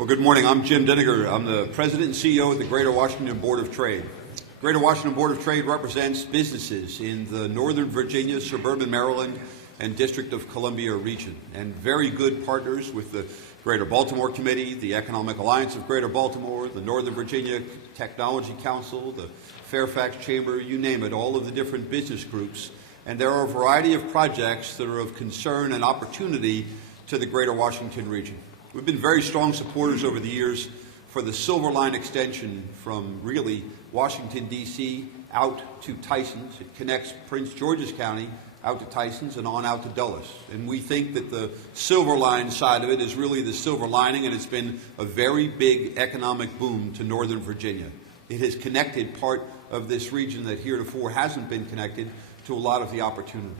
Well, good morning. I'm Jim Dinniger. I'm the President and CEO of the Greater Washington Board of Trade. Greater Washington Board of Trade represents businesses in the Northern Virginia, suburban Maryland, and District of Columbia region, and very good partners with the Greater Baltimore Committee, the Economic Alliance of Greater Baltimore, the Northern Virginia Technology Council, the Fairfax Chamber, you name it, all of the different business groups. And there are a variety of projects that are of concern and opportunity to the Greater Washington region. We've been very strong supporters over the years for the Silver Line extension from really Washington, D.C. out to Tysons. It connects Prince George's County out to Tysons and on out to Dulles. And we think that the Silver Line side of it is really the silver lining, and it's been a very big economic boom to Northern Virginia. It has connected part of this region that heretofore hasn't been connected to a lot of the opportunities.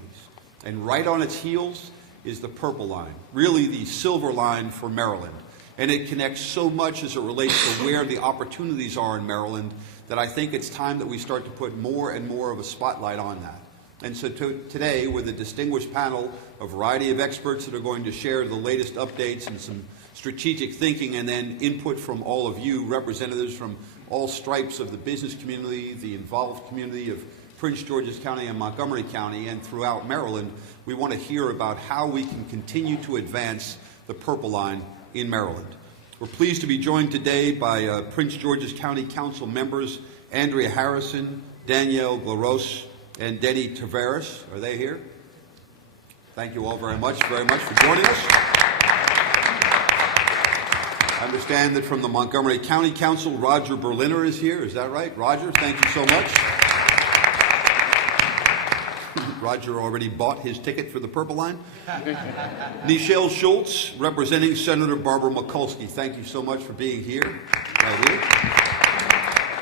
And right on its heels is the Purple Line, really the silver line for Maryland. And it connects so much as it relates to where the opportunities are in Maryland that I think it's time that we start to put more and more of a spotlight on that. And so today, with a distinguished panel, a variety of experts that are going to share the latest updates and some strategic thinking, and then input from all of you, representatives from all stripes of the business community, the involved community of Prince George's County and Montgomery County, and throughout Maryland, we want to hear about how we can continue to advance the Purple Line in Maryland. We're pleased to be joined today by Prince George's County Council members Andrea Harrison, Danielle Glaros, and Denny Tavares. Are they here? Thank you all very much for joining us. I understand that from the Montgomery County Council, Roger Berliner is here. Is that right? Roger, thank you so much. Roger already bought his ticket for the Purple Line. Nichelle Schultz, representing Senator Barbara Mikulski. Thank you so much for being here. Right here.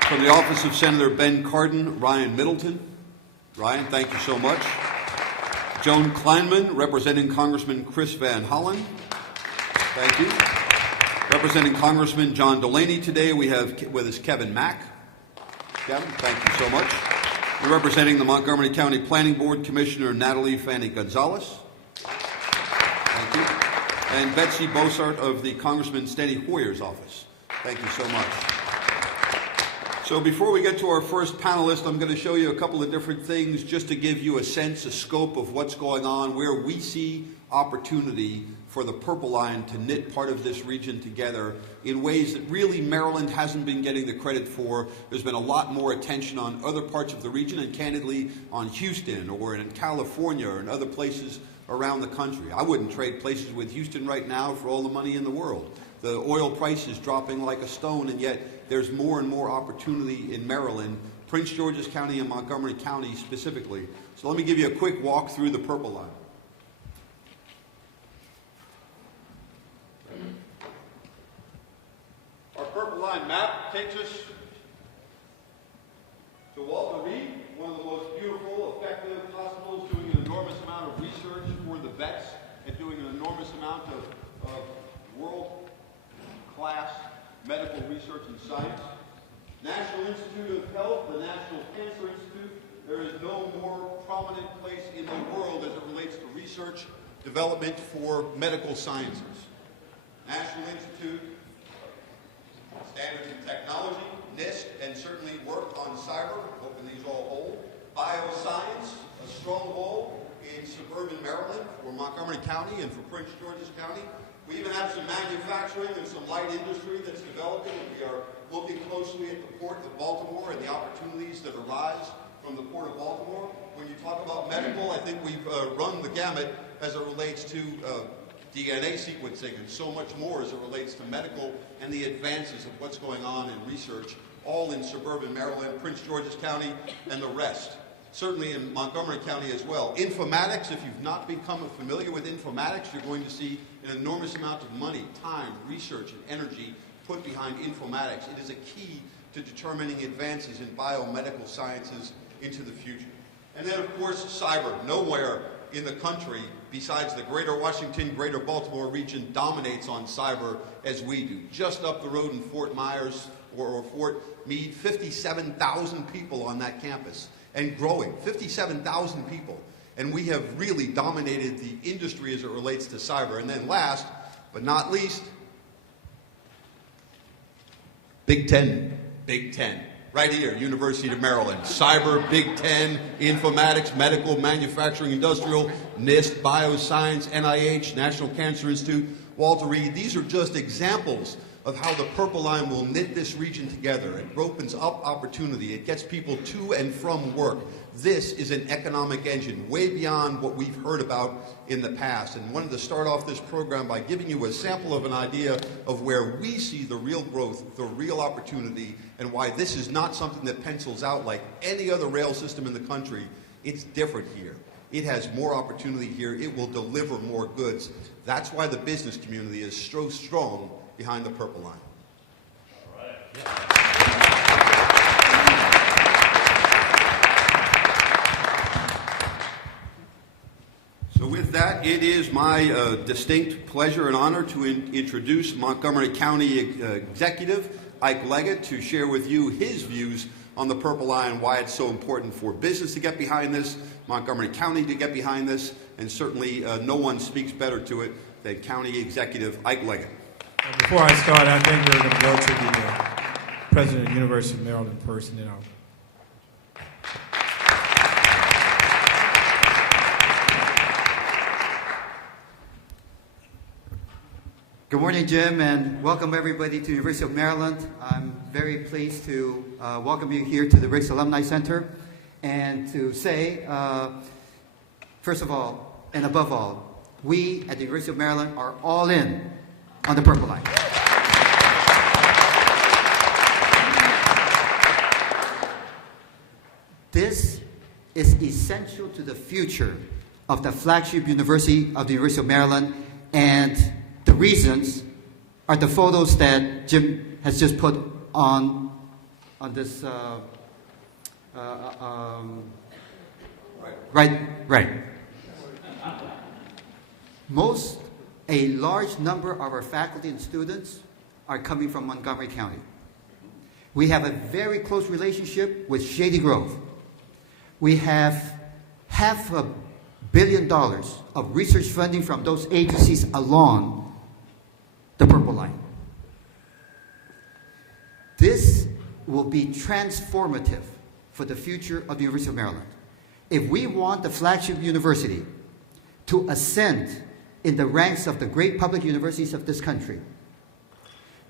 From the office of Senator Ben Cardin, Ryan Middleton. Ryan, thank you so much. Joan Kleinman, representing Congressman Chris Van Hollen. Thank you. Representing Congressman John Delaney today, we have with us Kevin Mack. Kevin, thank you so much. We're representing the Montgomery County Planning Board, Commissioner Natalie Fanny Gonzalez. Thank you. And Betsy Bossart of the Congressman Steny Hoyer's office. Thank you so much. So before we get to our first panelist, I'm going to show you a couple of different things just to give you a sense, a scope of what's going on, where we see opportunity for the Purple Line to knit part of this region together in ways that really Maryland hasn't been getting the credit for. There's been a lot more attention on other parts of the region, and candidly on Houston or in California or in other places around the country. I wouldn't trade places with Houston right now for all the money in the world. The oil price is dropping like a stone, and yet there's more and more opportunity in Maryland, Prince George's County and Montgomery County specifically. So let me give you a quick walk through the Purple Line. Our Purple Line map takes us to Walter Reed, one of the most beautiful, effective hospitals, doing an enormous amount of research for the vets and doing an enormous amount of world-class medical research and science. National Institute of Health, the National Cancer Institute. There is no more prominent place in the world as it relates to research development for medical sciences. National Institute Standards and Technology, NIST, and certainly work on cyber, hoping these all hold. Bioscience, a stronghold in suburban Maryland for Montgomery County and for Prince George's County. We even have some manufacturing and some light industry that's developing, and we are looking closely at the Port of Baltimore and the opportunities that arise from the Port of Baltimore. When you talk about medical, I think we've run the gamut as it relates to DNA sequencing and so much more as it relates to medical and the advances of what's going on in research, all in suburban Maryland, Prince George's County, and the rest. Certainly in Montgomery County as well. Informatics, if you've not become familiar with informatics, you're going to see an enormous amount of money, time, research, and energy put behind informatics. It is a key to determining advances in biomedical sciences into the future. And then, of course, cyber. Nowhere in the country besides the Greater Washington, Greater Baltimore region dominates on cyber as we do. Just up the road in Fort Myers or Fort Meade, 57,000 people on that campus. And growing, 57,000 people. And we have really dominated the industry as it relates to cyber. And then last, but not least, Big Ten. Big Ten. Right here, University of Maryland. Cyber, Big Ten, informatics, medical, manufacturing, industrial, NIST, bioscience, NIH, National Cancer Institute, Walter Reed. These are just examples of how the Purple Line will knit this region together. It opens up opportunity. It gets people to and from work. This is an economic engine way beyond what we've heard about in the past, and wanted to start off this program by giving you a sample of an idea of where we see the real growth, the real opportunity, and why this is not something that pencils out like any other rail system in the country. It's different here. It has more opportunity here. It will deliver more goods. That's why the business community is so strong behind the Purple Line. All right. Yeah. So with that, it is my distinct pleasure and honor to introduce Montgomery County Executive Ike Leggett to share with you his views on the Purple Line and why it's so important for business to get behind this, Montgomery County to get behind this, and certainly no one speaks better to it than County Executive Ike Leggett. Before I start, I think we're going to go to the President of the University of Maryland first, and then I'll... Good morning, Jim, and welcome everybody to the University of Maryland. I'm very pleased to welcome you here to the Riggs Alumni Center and to say, first of all, and above all, we at the University of Maryland are all in on the Purple Line. This is essential to the future of the flagship university of the University of Maryland, and the reasons are the photos that Jim has just put on this. Right. A large number of our faculty and students are coming from Montgomery County. We have a very close relationship with Shady Grove. We have $500 million of research funding from those agencies along the Purple Line. This will be transformative for the future of the University of Maryland. If we want the flagship university to ascend in the ranks of the great public universities of this country,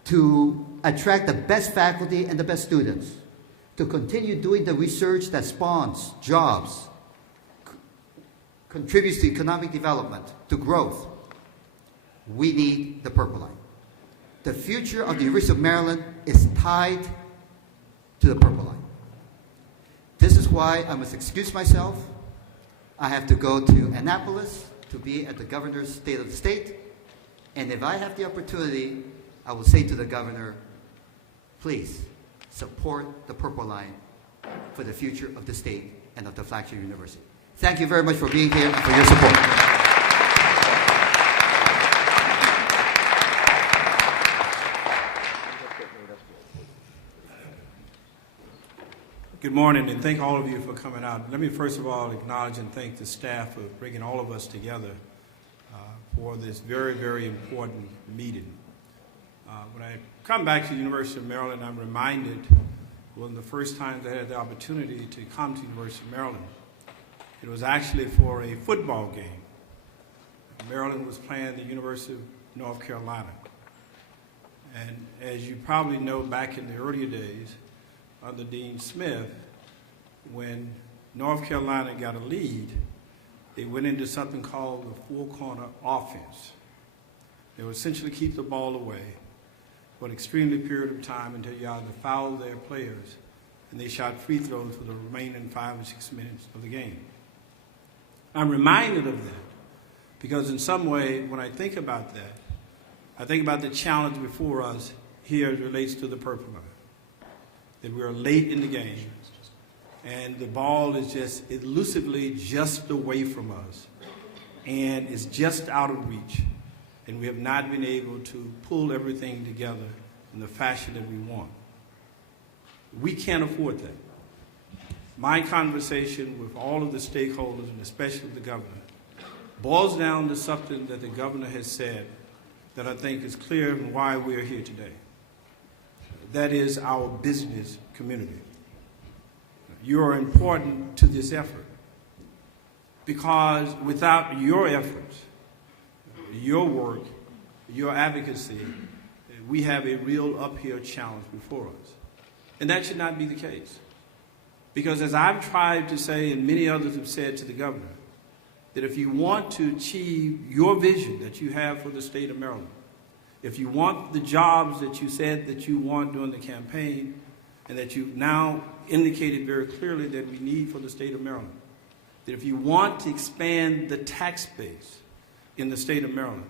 to attract the best faculty and the best students, to continue doing the research that spawns jobs, contributes to economic development, to growth, we need the Purple Line. The future of the University of Maryland is tied to the Purple Line. This is why I must excuse myself. I have to go to Annapolis to be at the governor's State of the State. And if I have the opportunity, I will say to the governor, please support the Purple Line for the future of the state and of the flagship university. Thank you very much for being here and for your support. Good morning, and thank all of you for coming out. Let me first of all acknowledge and thank the staff for bringing all of us together for this very, very important meeting. When I come back to the University of Maryland, I'm reminded one of the first times I had the opportunity to come to the University of Maryland. It was actually for a football game. Maryland was playing the University of North Carolina. And as you probably know, back in the earlier days, under Dean Smith, when North Carolina got a lead, they went into something called the four-corner offense. They would essentially keep the ball away for an extremely period of time until you either fouled their players and they shot free throws for the remaining 5 or 6 minutes of the game. I'm reminded of that because in some way, when I think about that, I think about the challenge before us here as it relates to the Purple Line. That we're late in the game, and the ball is just elusively just away from us, and it's just out of reach, and we have not been able to pull everything together in the fashion that we want. We can't afford that. My conversation with all of the stakeholders, and especially the governor, boils down to something that the governor has said that I think is clear in why we're here today. that is our business community. You are important to this effort because without your efforts, your work, your advocacy, we have a real uphill challenge before us. And that should not be the case. Because as I've tried to say, and many others have said to the governor, that if you want to achieve your vision that you have for the state of Maryland, if you want the jobs that you said that you want during the campaign, and that you've now indicated very clearly that we need for the state of Maryland, that if you want to expand the tax base in the state of Maryland,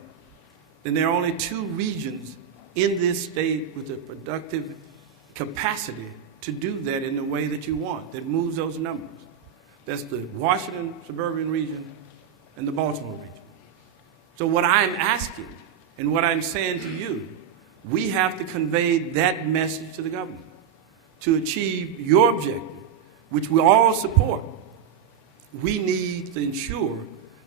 then there are only 2 regions in this state with the productive capacity to do that in the way that you want, that moves those numbers. That's the Washington suburban region and the Baltimore region. So what I'm asking and what I'm saying to you, we have to convey that message to the government to achieve your objective, which we all support. We need to ensure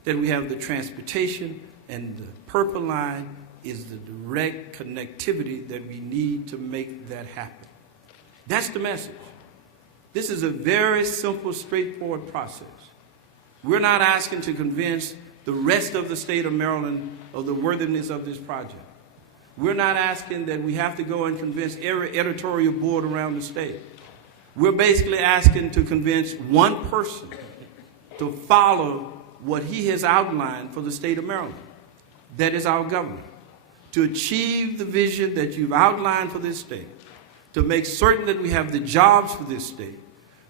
that we have the transportation, and the Purple Line is the direct connectivity that we need to make that happen. That's the message. This is a very simple, straightforward process. We're not asking to convince the rest of the state of Maryland of the worthiness of this project. We're not asking that we have to go and convince every editorial board around the state. We're basically asking to convince one person to follow what he has outlined for the state of Maryland. That is our governor. To achieve the vision that you've outlined for this state, to make certain that we have the jobs for this state,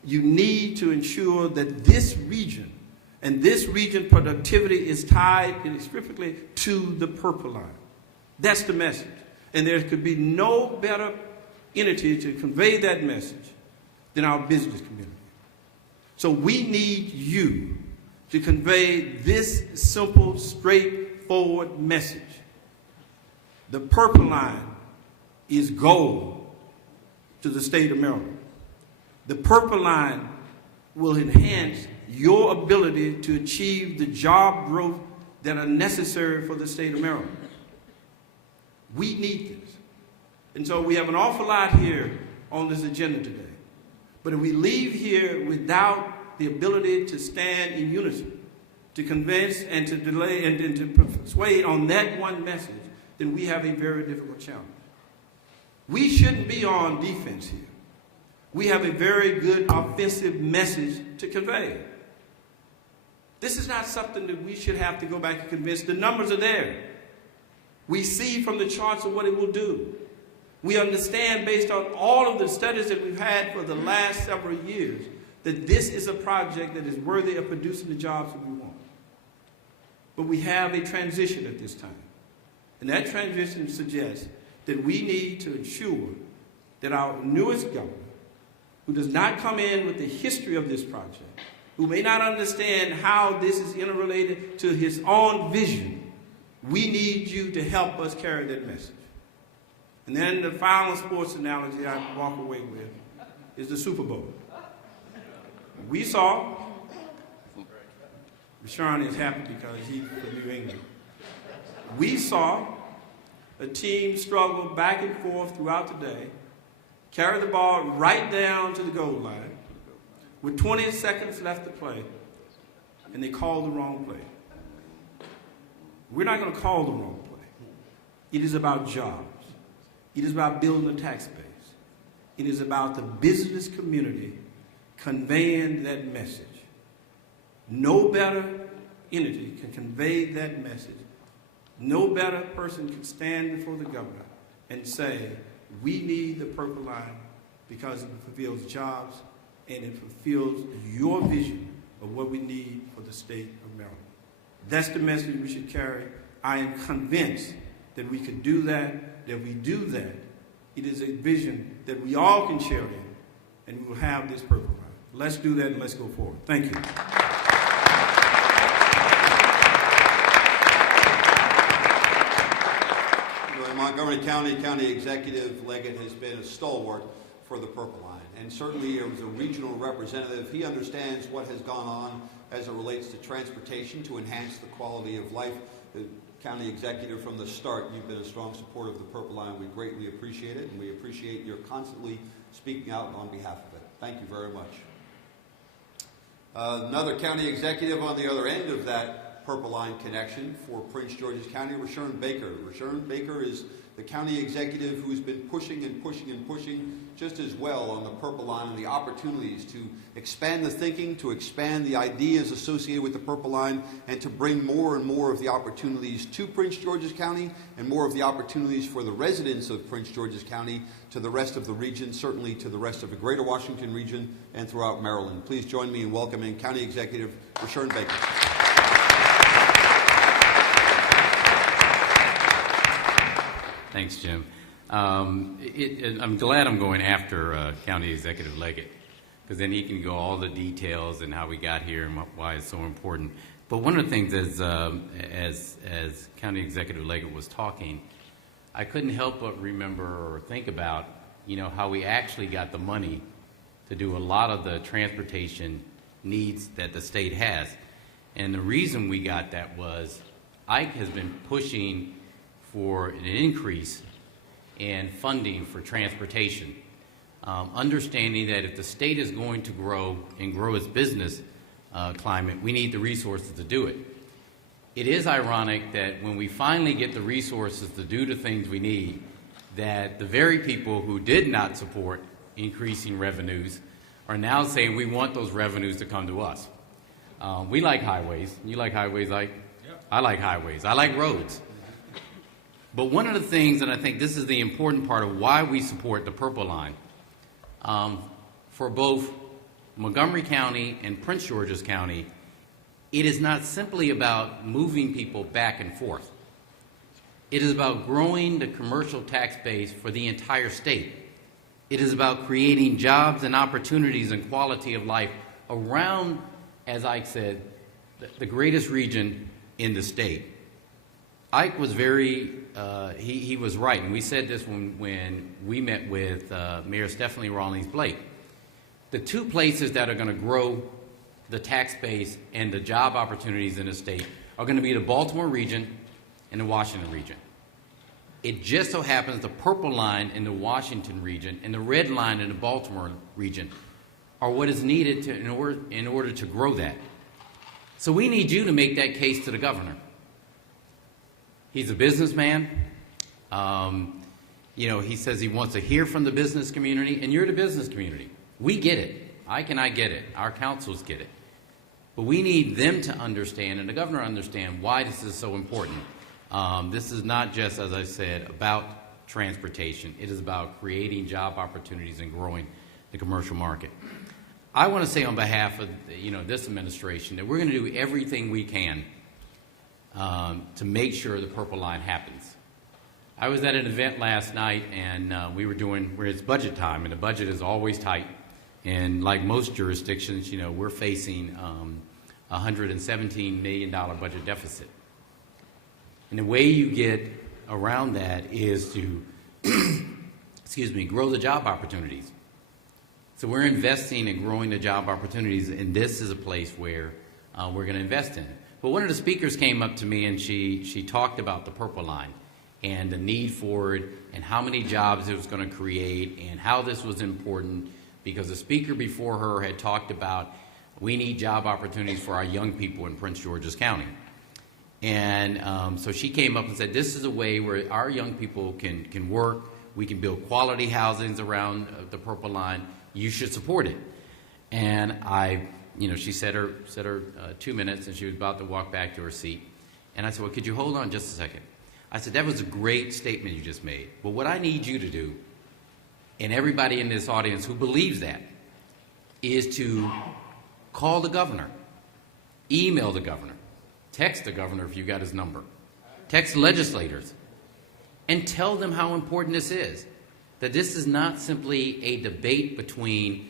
you need to ensure that this region and this region productivity is tied inextricably to the Purple Line. That's the message. And there could be no better entity to convey that message than our business community. So we need you to convey this simple, straightforward message. The Purple Line is gold to the state of Maryland. The Purple Line will enhance your ability to achieve the job growth that are necessary for the state of Maryland. We need this. And so we have an awful lot here on this agenda today. But if we leave here without the ability to stand in unison, to convince and to delay and to persuade on that one message, then we have a very difficult challenge. We shouldn't be on defense here. We have a very good offensive message to convey. This is not something that we should have to go back and convince. The numbers are there. We see from the charts of what it will do. We understand based on all of the studies that we've had for the last several years that this is a project that is worthy of producing the jobs that we want. But we have a transition at this time. And that transition suggests that we need to ensure that our newest governor, who does not come in with the history of this project, who may not understand how this is interrelated to his own vision, we need you to help us carry that message. And then the final sports analogy I walk away with is the Super Bowl. We saw, Sean is happy because he's from New England. We saw a team struggle back and forth throughout the day, carry the ball right down to the goal line with 20 seconds left to play, and they called the wrong play. We're not going to call the wrong play. It is about jobs. It is about building a tax base. It is about the business community conveying that message. No better entity can convey that message. No better person can stand before the governor and say, we need the Purple Line because it fulfills jobs and it fulfills your vision of what we need for the state of Maryland. That's the message we should carry. I am convinced that we could do that, that we do that. It is a vision that we all can share in, and we will have this Purple Line. Let's do that and let's go forward. Thank you. In Montgomery County, County Executive Leggett has been a stalwart for the Purple Line. And certainly as a regional representative, he understands what has gone on as it relates to transportation to enhance the quality of life County Executive, from the start, you've been a strong supporter of the Purple Line. We greatly appreciate it, and we appreciate your constantly speaking out on behalf of it. Thank you very much. Another county executive on the other end of that Purple Line connection for Prince George's County, Rashawn Baker. Rashawn Baker is the county executive who's been pushing and pushing and pushing just as well on the Purple Line and the opportunities to expand the thinking, to expand the ideas associated with the Purple Line, and to bring more and more of the opportunities to Prince George's County and more of the opportunities for the residents of Prince George's County to the rest of the region, certainly to the rest of the greater Washington region and throughout Maryland. Please join me in welcoming County Executive Rashawn Baker. Thanks, Jim. I'm glad I'm going after County Executive Leggett, because then he can go all the details and how we got here and why it's so important. But one of the things as County Executive Leggett was talking, I couldn't help but remember or think about, how we actually got the money to do a lot of the transportation needs that the state has. And the reason we got that was Ike has been pushing for an increase in funding for transportation, understanding that if the state is going to grow and grow its business climate, we need the resources to do it. It is ironic that when we finally get the resources to do the things we need, that the very people who did not support increasing revenues are now saying we want those revenues to come to us. We like highways. You like highways, Ike? Yep. I like highways. I like roads. But one of the things, and I think this is the important part of why we support the Purple Line, for both Montgomery County and Prince George's County, it is not simply about moving people back and forth. It is about growing the commercial tax base for the entire state. It is about creating jobs and opportunities and quality of life around, as Ike said, the greatest region in the state. Ike was he was right, and we said this when we met with Mayor Stephanie Rawlings Blake. The two places that are going to grow the tax base and the job opportunities in the state are going to be the Baltimore region and the Washington region. It just so happens the Purple Line in the Washington region and the Red Line in the Baltimore region are what is needed in order to grow that. So we need you to make that case to the governor. He's a businessman. He says he wants to hear from the business community, and you're the business community. We get it. Ike and I get it. Our councils get it. But we need them to understand, and the governor to understand, why this is so important. This is not just, as I said, about transportation. It is about creating job opportunities and growing the commercial market. I want to say on behalf of this administration that we're going to do everything we can to make sure the Purple Line happens. I was at an event last night, and it's budget time, and the budget is always tight. And like most jurisdictions, we're facing a $117 million budget deficit. And the way you get around that is to, grow the job opportunities. So we're investing in growing the job opportunities, and this is a place where we're going to invest in it. But one of the speakers came up to me and she talked about the Purple Line and the need for it and how many jobs it was going to create and how this was important, because the speaker before her had talked about we need job opportunities for our young people in Prince George's County. And so she came up and said, this is a way where our young people can work. We can build quality housings around the Purple Line. You should support it. And she said her 2 minutes, and she was about to walk back to her seat. And I said, well, could you hold on just a second? I said, that was a great statement you just made. But what I need you to do, and everybody in this audience who believes that, is to call the governor, email the governor, text the governor if you got his number, text legislators, and tell them how important this is. That this is not simply a debate between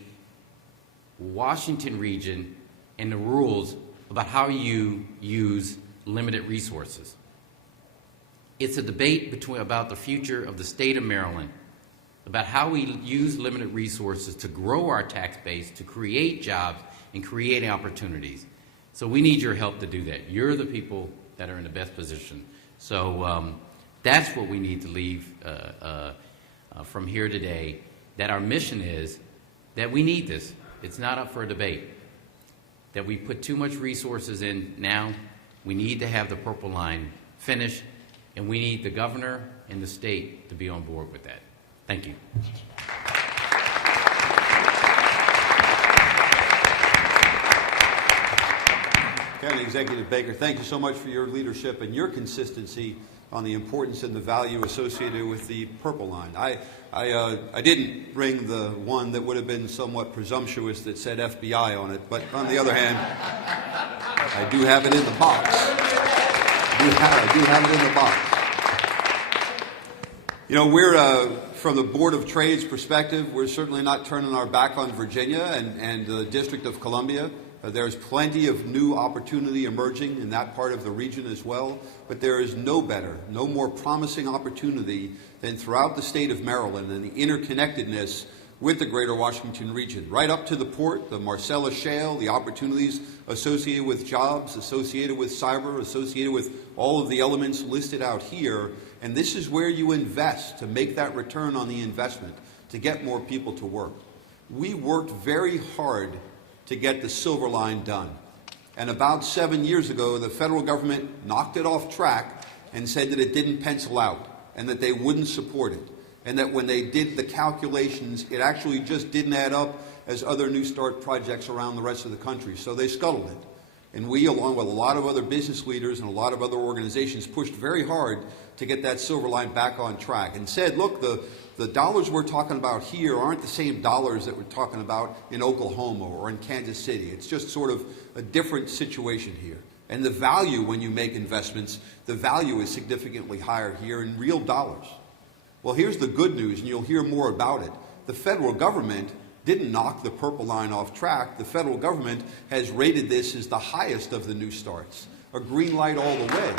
Washington region and the rules about how you use limited resources. It's a debate about the future of the state of Maryland, about how we use limited resources to grow our tax base, to create jobs and create opportunities. So we need your help to do that. You're the people that are in the best position. So that's what we need to leave from here today, that our mission is that we need this. It's not up for a debate. That we put too much resources in now. We need to have the Purple Line finished, and we need the governor and the state to be on board with that. Thank you. County Executive Baker, thank you so much for your leadership and your consistency on the importance and the value associated with the Purple Line. I didn't bring the one that would have been somewhat presumptuous that said FBI on it, but on the other hand, I do have it in the box. I do have it in the box. You know, we're, from the Board of Trade's perspective, we're certainly not turning our back on Virginia and the District of Columbia. There's plenty of new opportunity emerging in that part of the region as well, but there is no better, no more promising opportunity than throughout the state of Maryland and the interconnectedness with the greater Washington region, right up to the port, the Marcellus Shale, the opportunities associated with jobs, associated with cyber, associated with all of the elements listed out here. And this is where you invest to make that return on the investment, to get more people to work. We worked very hard to get the Silver Line done. And about 7 years ago, the federal government knocked it off track and said that it didn't pencil out and that they wouldn't support it. And that when they did the calculations, it actually just didn't add up as other New Start projects around the rest of the country. So they scuttled it. And we, along with a lot of other business leaders and a lot of other organizations, pushed very hard to get that Silver Line back on track and said, look, the dollars we're talking about here aren't the same dollars that we're talking about in Oklahoma or in Kansas City. It's just sort of a different situation here. And the value, when you make investments, the value is significantly higher here in real dollars. Well, here's the good news, and you'll hear more about it. The federal government didn't knock the Purple Line off track. The federal government has rated this as the highest of the New Starts, a green light all the way.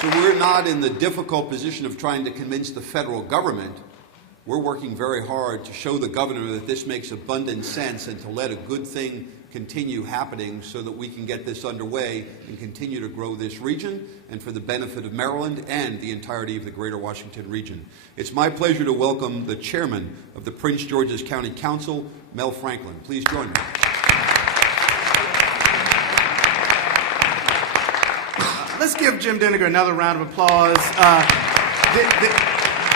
So we're not in the difficult position of trying to convince the federal government. We're working very hard to show the governor that this makes abundant sense and to let a good thing continue happening so that we can get this underway and continue to grow this region and for the benefit of Maryland and the entirety of the greater Washington region. It's my pleasure to welcome the chairman of the Prince George's County Council, Mel Franklin. Please join me. Let's give Jim Denninger another round of applause.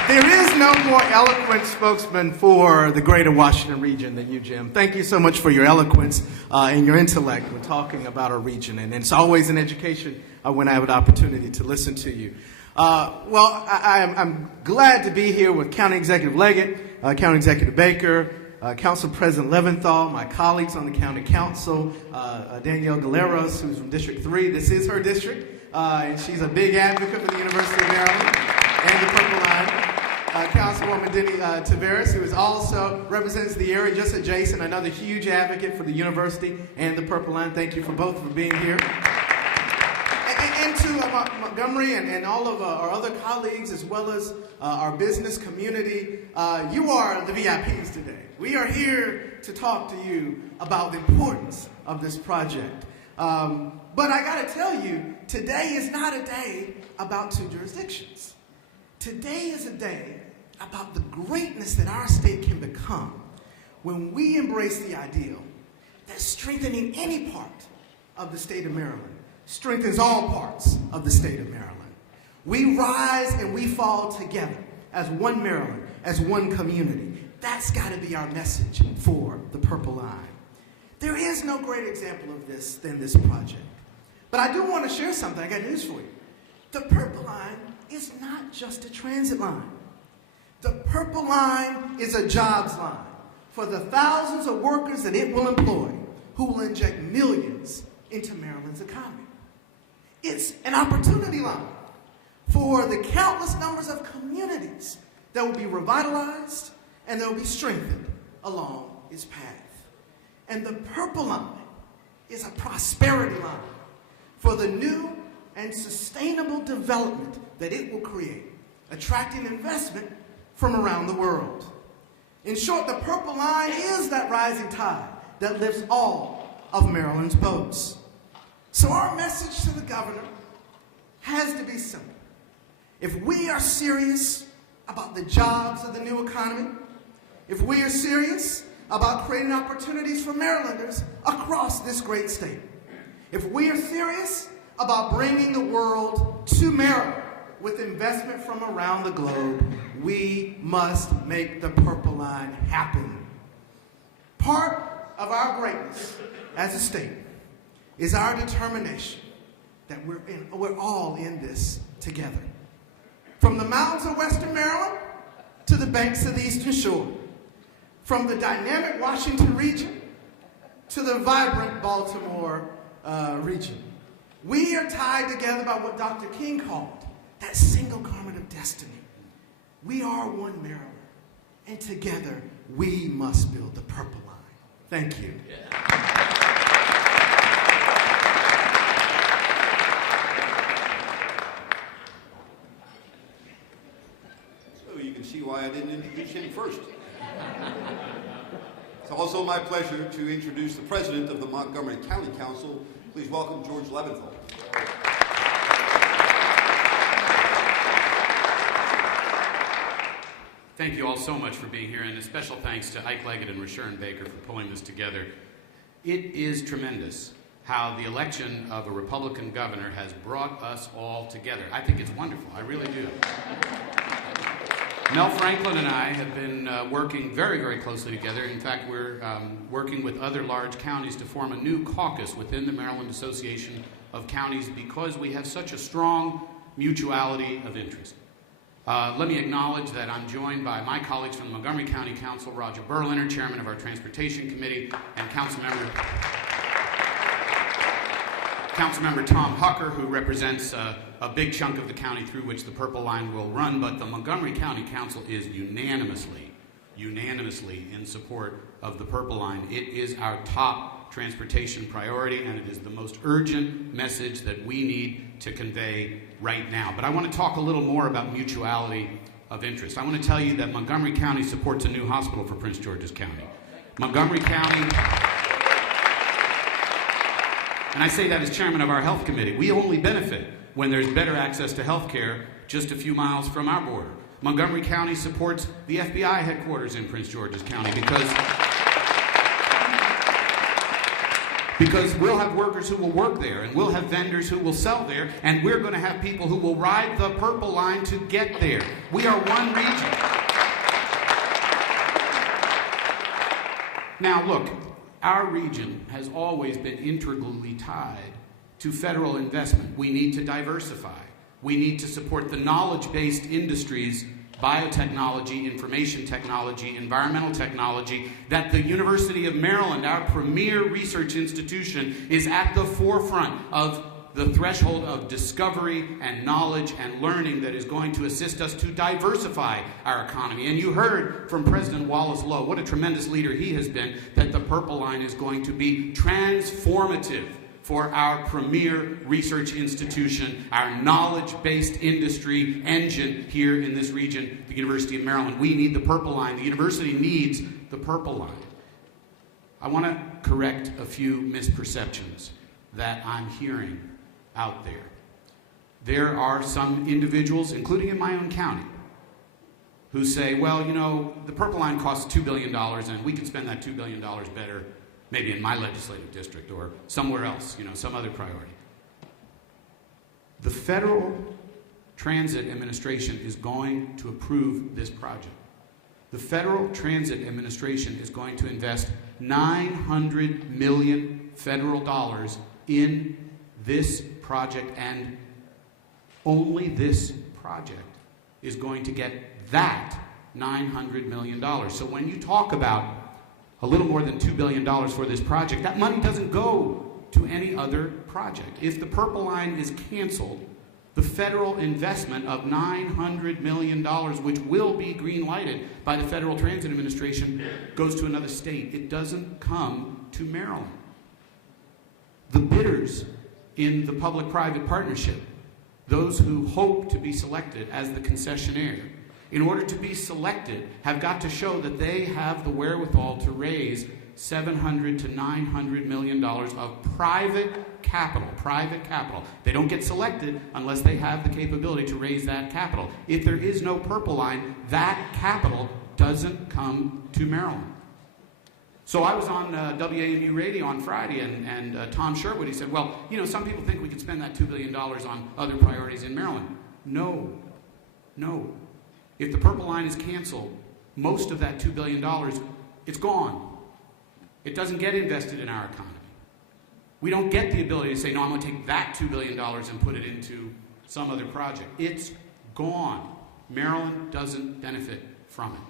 There is no more eloquent spokesman for the greater Washington region than you, Jim. Thank you so much for your eloquence and your intellect when talking about our region. And it's always an education when I have an opportunity to listen to you. I'm glad to be here with County Executive Leggett, County Executive Baker, Council President Leventhal, my colleagues on the County Council, Danielle Galeros, who's from District 3. This is her district, and she's a big advocate for the University of Maryland and the Purple Line. Councilwoman Denny Taveras, who is also represents the area just adjacent, another huge advocate for the university and the Purple Line. Thank you for both for being here. And to Montgomery and all of our other colleagues, as well as our business community, you are the VIPs today. We are here to talk to you about the importance of this project. But I got to tell you, today is not a day about two jurisdictions. Today is a day about the greatness that our state can become when we embrace the ideal that strengthening any part of the state of Maryland strengthens all parts of the state of Maryland. We rise and we fall together as one Maryland, as one community. That's got to be our message for the Purple Line. There is no great example of this than this project. But I do want to share something. I got news for you. The Purple Line is not just a transit line. The Purple Line is a jobs line for the thousands of workers that it will employ, who will inject millions into Maryland's economy. It's an opportunity line for the countless numbers of communities that will be revitalized and that will be strengthened along its path. And the Purple Line is a prosperity line for the new and sustainable development that it will create, attracting investment from around the world. In short, the Purple Line is that rising tide that lifts all of Maryland's boats. So our message to the governor has to be simple. If we are serious about the jobs of the new economy, if we are serious about creating opportunities for Marylanders across this great state, if we are serious about bringing the world to Maryland with investment from around the globe, we must make the Purple Line happen. Part of our greatness as a state is our determination that we're all in this together. From the mountains of Western Maryland to the banks of the Eastern Shore, from the dynamic Washington region to the vibrant Baltimore region. We are tied together by what Dr. King called that single garment of destiny. We are one Maryland, and together we must build the Purple Line. Thank you. So you can see why I didn't introduce him first. It's also my pleasure to introduce the president of the Montgomery County Council. Please welcome George Leventhal. Thank you all so much for being here, and a special thanks to Ike Leggett and Rashawn Baker for pulling this together. It is tremendous how the election of a Republican governor has brought us all together. I think it's wonderful. I really do. Mel Franklin and I have been working very, very closely together. In fact, we're working with other large counties to form a new caucus within the Maryland Association of Counties because we have such a strong mutuality of interest. Let me acknowledge that I'm joined by my colleagues from the Montgomery County Council, Roger Berliner, chairman of our Transportation Committee, and Councilmember Tom Hucker, who represents a big chunk of the county through which the Purple Line will run. But the Montgomery County Council is unanimously in support of the Purple Line. It is our top transportation priority, and it is the most urgent message that we need to convey right now. But I want to talk a little more about mutuality of interest. I want to tell you that Montgomery County supports a new hospital for Prince George's County. Montgomery County, and I say that as chairman of our health committee, we only benefit when there's better access to health care just a few miles from our border. Montgomery County supports the FBI headquarters in Prince George's County because we'll have workers who will work there, and we'll have vendors who will sell there, and we're going to have people who will ride the Purple Line to get there. We are one region. Now look, our region has always been integrally tied to federal investment. We need to diversify. We need to support the knowledge-based industries, biotechnology, information technology, environmental technology, that the University of Maryland, our premier research institution, is at the forefront of the threshold of discovery and knowledge and learning that is going to assist us to diversify our economy. And you heard from President Wallace Lowe, what a tremendous leader he has been, that the Purple Line is going to be transformative for our premier research institution, our knowledge-based industry engine here in this region, the University of Maryland. We need the Purple Line. The university needs the Purple Line. I want to correct a few misperceptions that I'm hearing out there. There are some individuals, including in my own county, who say, well, you know, the Purple Line costs $2 billion, and we could spend that $2 billion better maybe in my legislative district or somewhere else, you know, some other priority. The Federal Transit Administration is going to approve this project. The Federal Transit Administration is going to invest $900 million federal dollars in this project, and only this project is going to get that $900 million. So when you talk about a little more than $2 billion for this project, that money doesn't go to any other project. If the Purple Line is canceled, the federal investment of $900 million, which will be green-lighted by the Federal Transit Administration, goes to another state. It doesn't come to Maryland. The bidders in the public-private partnership, those who hope to be selected as the concessionaire, in order to be selected, have got to show that they have the wherewithal to raise $700 to $900 million of private capital. They don't get selected unless they have the capability to raise that capital. If there is no Purple Line, that capital doesn't come to Maryland. So I was on WAMU radio on Friday, and Tom Sherwood, he said, well, you know, some people think we could spend that $2 billion on other priorities in Maryland. No. If the Purple Line is canceled, most of that $2 billion, it's gone. It doesn't get invested in our economy. We don't get the ability to say, no, I'm going to take that $2 billion and put it into some other project. It's gone. Maryland doesn't benefit from it.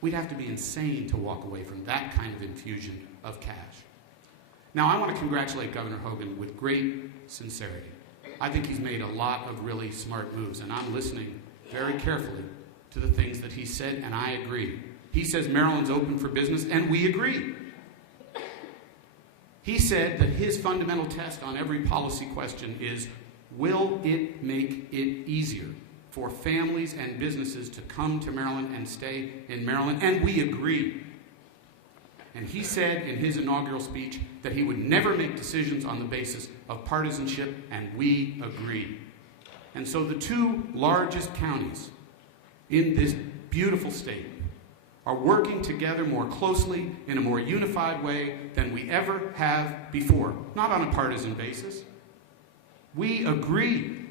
We'd have to be insane to walk away from that kind of infusion of cash. Now, I want to congratulate Governor Hogan with great sincerity. I think he's made a lot of really smart moves, and I'm listening very carefully to the things that he said, and I agree. He says Maryland's open for business, and we agree. He said that his fundamental test on every policy question is, will it make it easier for families and businesses to come to Maryland and stay in Maryland? And we agree. And he said in his inaugural speech that he would never make decisions on the basis of partisanship, and we agree. And so the two largest counties in this beautiful state are working together more closely in a more unified way than we ever have before, not on a partisan basis. We agree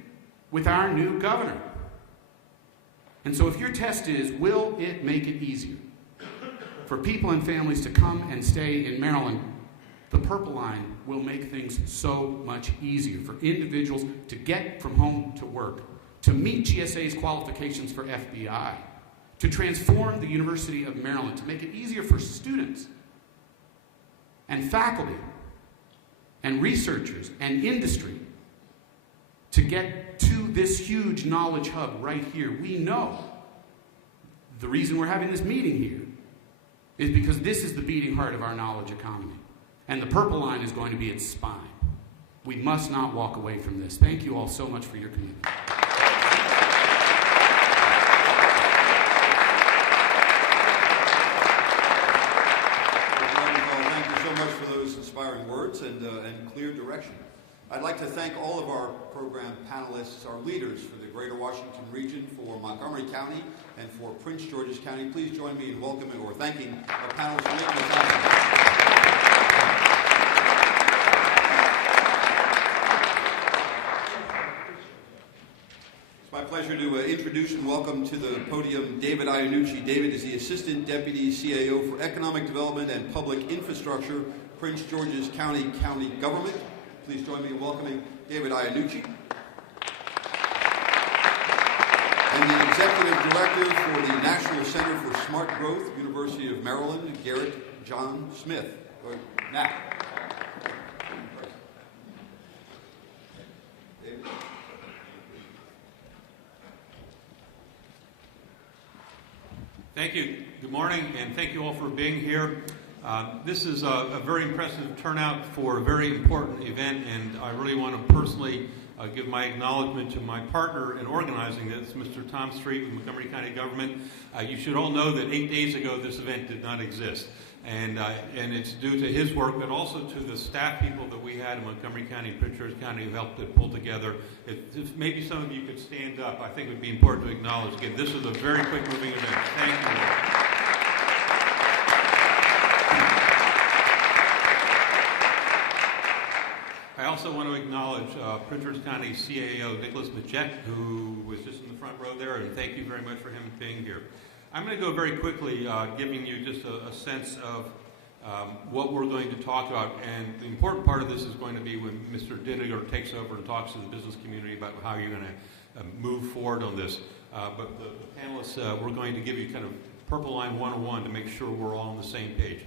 with our new governor. And so if your test is, will it make it easier for people and families to come and stay in Maryland, the Purple Line will make things so much easier for individuals to get from home to work, to meet GSA's qualifications for FBI, to transform the University of Maryland, to make it easier for students and faculty and researchers and industry to get to this huge knowledge hub right here. We know the reason we're having this meeting here is because this is the beating heart of our knowledge economy. And the Purple Line is going to be its spine. We must not walk away from this. Thank you all so much for your commitment. Thank you so much for those inspiring words and clear direction. I'd like to thank all of our program panelists, our leaders for the Greater Washington region, for Montgomery County, and for Prince George's County. Please join me in welcoming or thanking our panelists for making this happen. It's my pleasure to introduce and welcome to the podium David Iannucci. David is the Assistant Deputy CAO for Economic Development and Public Infrastructure, Prince George's County Government. Please join me in welcoming David Iannucci. And the Executive Director for the National Center for Smart Growth, University of Maryland, Garrett John Smith. Nat. David. Thank you. Good morning, and thank you all for being here. This is a very impressive turnout for a very important event, and I really want to personally give my acknowledgement to my partner in organizing this, Mr. Tom Street with Montgomery County Government. You should all know that 8 days ago this event did not exist, and it's due to his work, but also to the staff people that we had in Montgomery County and Prince George's County who helped it pull together. If maybe some of you could stand up, I think it would be important to acknowledge again. This is a very quick moving event. Thank you. I also want to acknowledge Prince George's County CAO Nicholas Majette, who was just in the front row there, and thank you very much for him being here. I'm going to go very quickly, giving you just a sense of what we're going to talk about, and the important part of this is going to be when Mr. Didiger takes over and talks to the business community about how you're going to move forward on this. But the panelists, we're going to give you kind of Purple Line 101 to make sure we're all on the same page.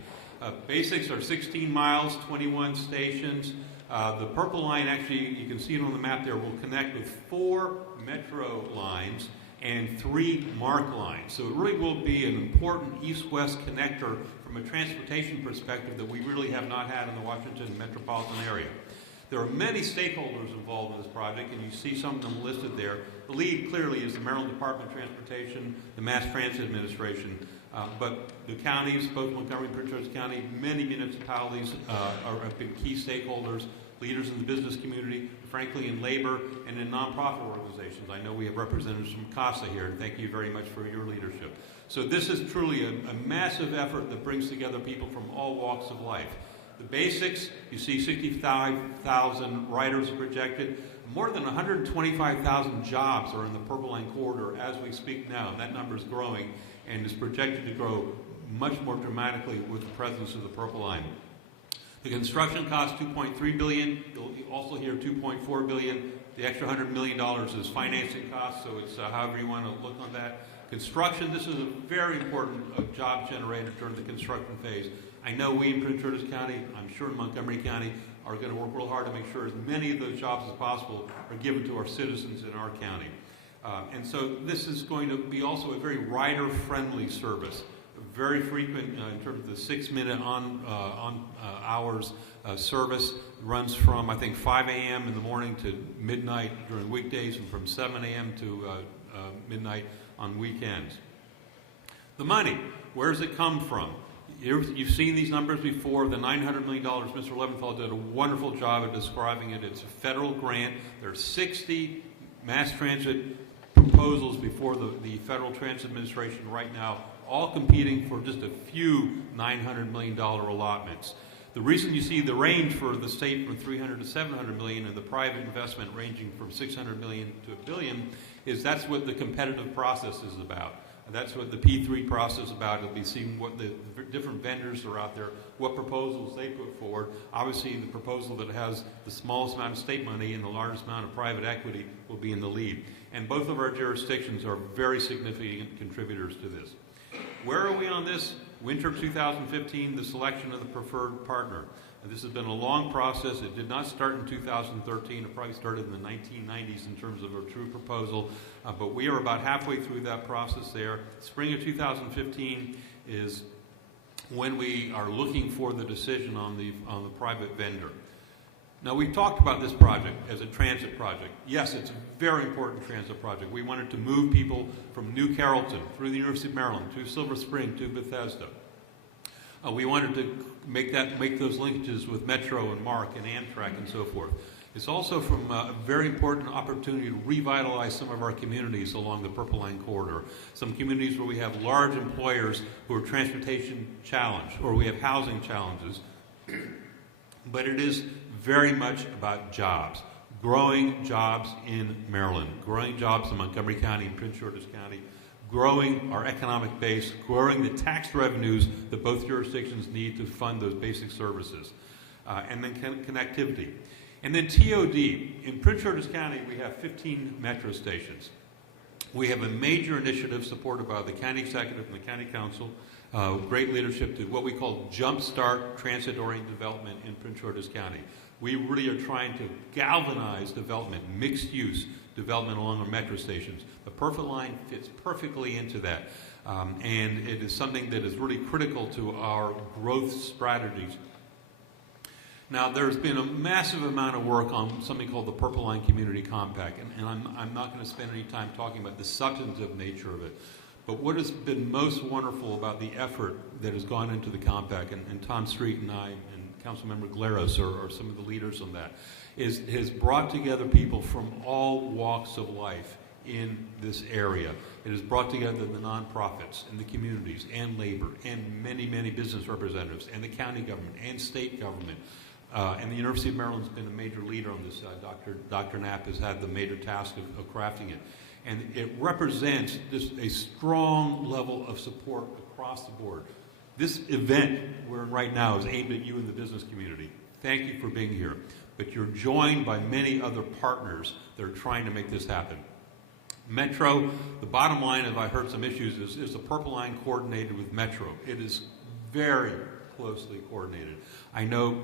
Basics are 16 miles, 21 stations. The Purple Line, actually, you can see it on the map there, will connect with 4 metro lines and 3 MARC lines. So it really will be an important east-west connector from a transportation perspective that we really have not had in the Washington metropolitan area. There are many stakeholders involved in this project, and you see some of them listed there. The lead clearly is the Maryland Department of Transportation, the Mass Transit Administration, But the counties, both Montgomery and Prince George's County, many municipalities have been key stakeholders, leaders in the business community, frankly in labor and in nonprofit organizations. I know we have representatives from CASA here, and thank you very much for your leadership. So this is truly a massive effort that brings together people from all walks of life. The basics, you see 65,000 riders are projected. More than 125,000 jobs are in the Purple Line Corridor as we speak now, and that number is growing and is projected to grow much more dramatically with the presence of the Purple Line. The construction cost $2.3 billion. You'll also hear $2.4 billion. The extra $100 million is financing costs, so it's however you want to look on that. Construction, this is a very important job generator during the construction phase. I know we in Prince George's County, I'm sure in Montgomery County, are going to work real hard to make sure as many of those jobs as possible are given to our citizens in our county. And so this is going to be also a very rider-friendly service. Very frequent in terms of the 6-minute hours service. Runs from, I think, 5 a.m. in the morning to midnight during weekdays, and from 7 a.m. to midnight on weekends. The money, where does it come from? You've seen these numbers before. The $900 million, Mr. Leventhal did a wonderful job of describing it. It's a federal grant. There are 60 mass transit proposals before the Federal Transit Administration right now, all competing for just a few $900 million allotments. The reason you see the range for the state from $300 to $700 million and the private investment ranging from $600 million to $1 billion is that's what the competitive process is about. That's what the P3 process is about. It'll be seeing what the different vendors are out there, what proposals they put forward. Obviously, the proposal that has the smallest amount of state money and the largest amount of private equity will be in the lead. And both of our jurisdictions are very significant contributors to this. Where are we on this? Winter of 2015, the selection of the preferred partner. This has been a long process. It did not start in 2013. It probably started in the 1990s in terms of a true proposal. But we are about halfway through that process there. Spring of 2015 is when we are looking for the decision on the private vendor. Now, we've talked about this project as a transit project. Yes, it's a very important transit project. We wanted to move people from New Carrollton through the University of Maryland to Silver Spring to Bethesda. We wanted to make those linkages with Metro and MARC and Amtrak and so forth. It's also from a very important opportunity to revitalize some of our communities along the Purple Line Corridor. Some communities where we have large employers who are transportation challenged, or we have housing challenges. But it is very much about jobs. Growing jobs in Maryland, growing jobs in Montgomery County and Prince George's County, growing our economic base, growing the tax revenues that both jurisdictions need to fund those basic services, and then connectivity. And then TOD. In Prince George's County, we have 15 metro stations. We have a major initiative supported by the county executive and the county council, great leadership to what we call Jumpstart Transit-Oriented Development in Prince George's County. We really are trying to galvanize development, mixed-use development along our metro stations. The Purple Line fits perfectly into that, and it is something that is really critical to our growth strategies. Now, there's been a massive amount of work on something called the Purple Line Community Compact, and I'm not going to spend any time talking about the substantive nature of it. But what has been most wonderful about the effort that has gone into the compact, and Tom Street and I and Councilmember Galeros are some of the leaders on that, has brought together people from all walks of life in this area. It has brought together the nonprofits and the communities and labor and many, many business representatives and the county government and state government. And the University of Maryland's been a major leader on this. Dr. Knapp has had the major task of crafting it. And it represents a strong level of support across the board. This event we're in right now is aimed at you in the business community. Thank you for being here. But you're joined by many other partners that are trying to make this happen. Metro, the bottom line, if I heard some issues, is the Purple Line coordinated with Metro. It is very closely coordinated. I know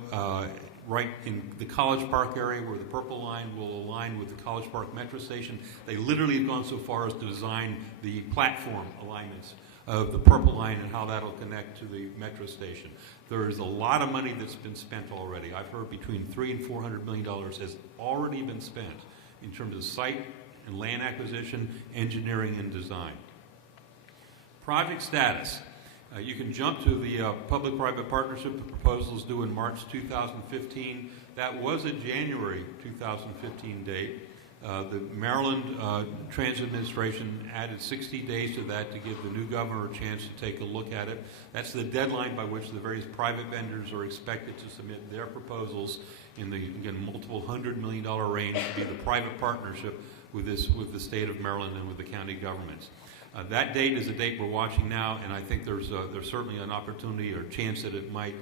right in the College Park area where the Purple Line will align with the College Park Metro Station, they literally have gone so far as to design the platform alignments of the Purple Line and how that'll connect to the Metro Station. There is a lot of money that's been spent already. I've heard between $300 and $400 million has already been spent in terms of site and land acquisition, engineering, and design. Project status. You can jump to the public-private partnership proposals due in March 2015. That was a January 2015 date. The Maryland Transit Administration added 60 days to that to give the new governor a chance to take a look at it. That's the deadline by which the various private vendors are expected to submit their proposals in the, again, multiple $100 million range to be the private partnership with the state of Maryland and with the county governments. That date is a date we're watching now, and I think there's certainly an opportunity or chance that it might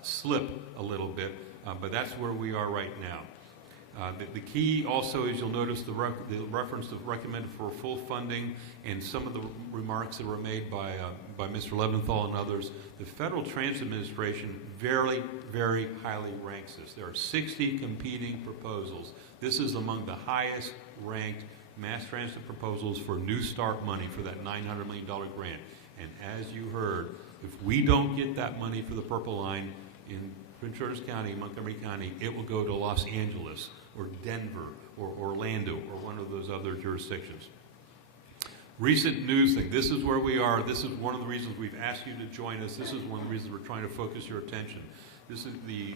slip a little bit, but that's where we are right now. The key also is you'll notice the reference to recommended for full funding and some of the remarks that were made by Mr. Leventhal and others. The Federal Transit Administration very, very highly ranks this. There are 60 competing proposals. This is among the highest ranked mass transit proposals for New Start money for that $900 million grant. And as you heard, if we don't get that money for the Purple Line in Prince George's County, Montgomery County, it will go to Los Angeles or Denver or Orlando or one of those other jurisdictions. Recent news thing, this is where we are. This is one of the reasons we've asked you to join us. This is one of the reasons we're trying to focus your attention. This is the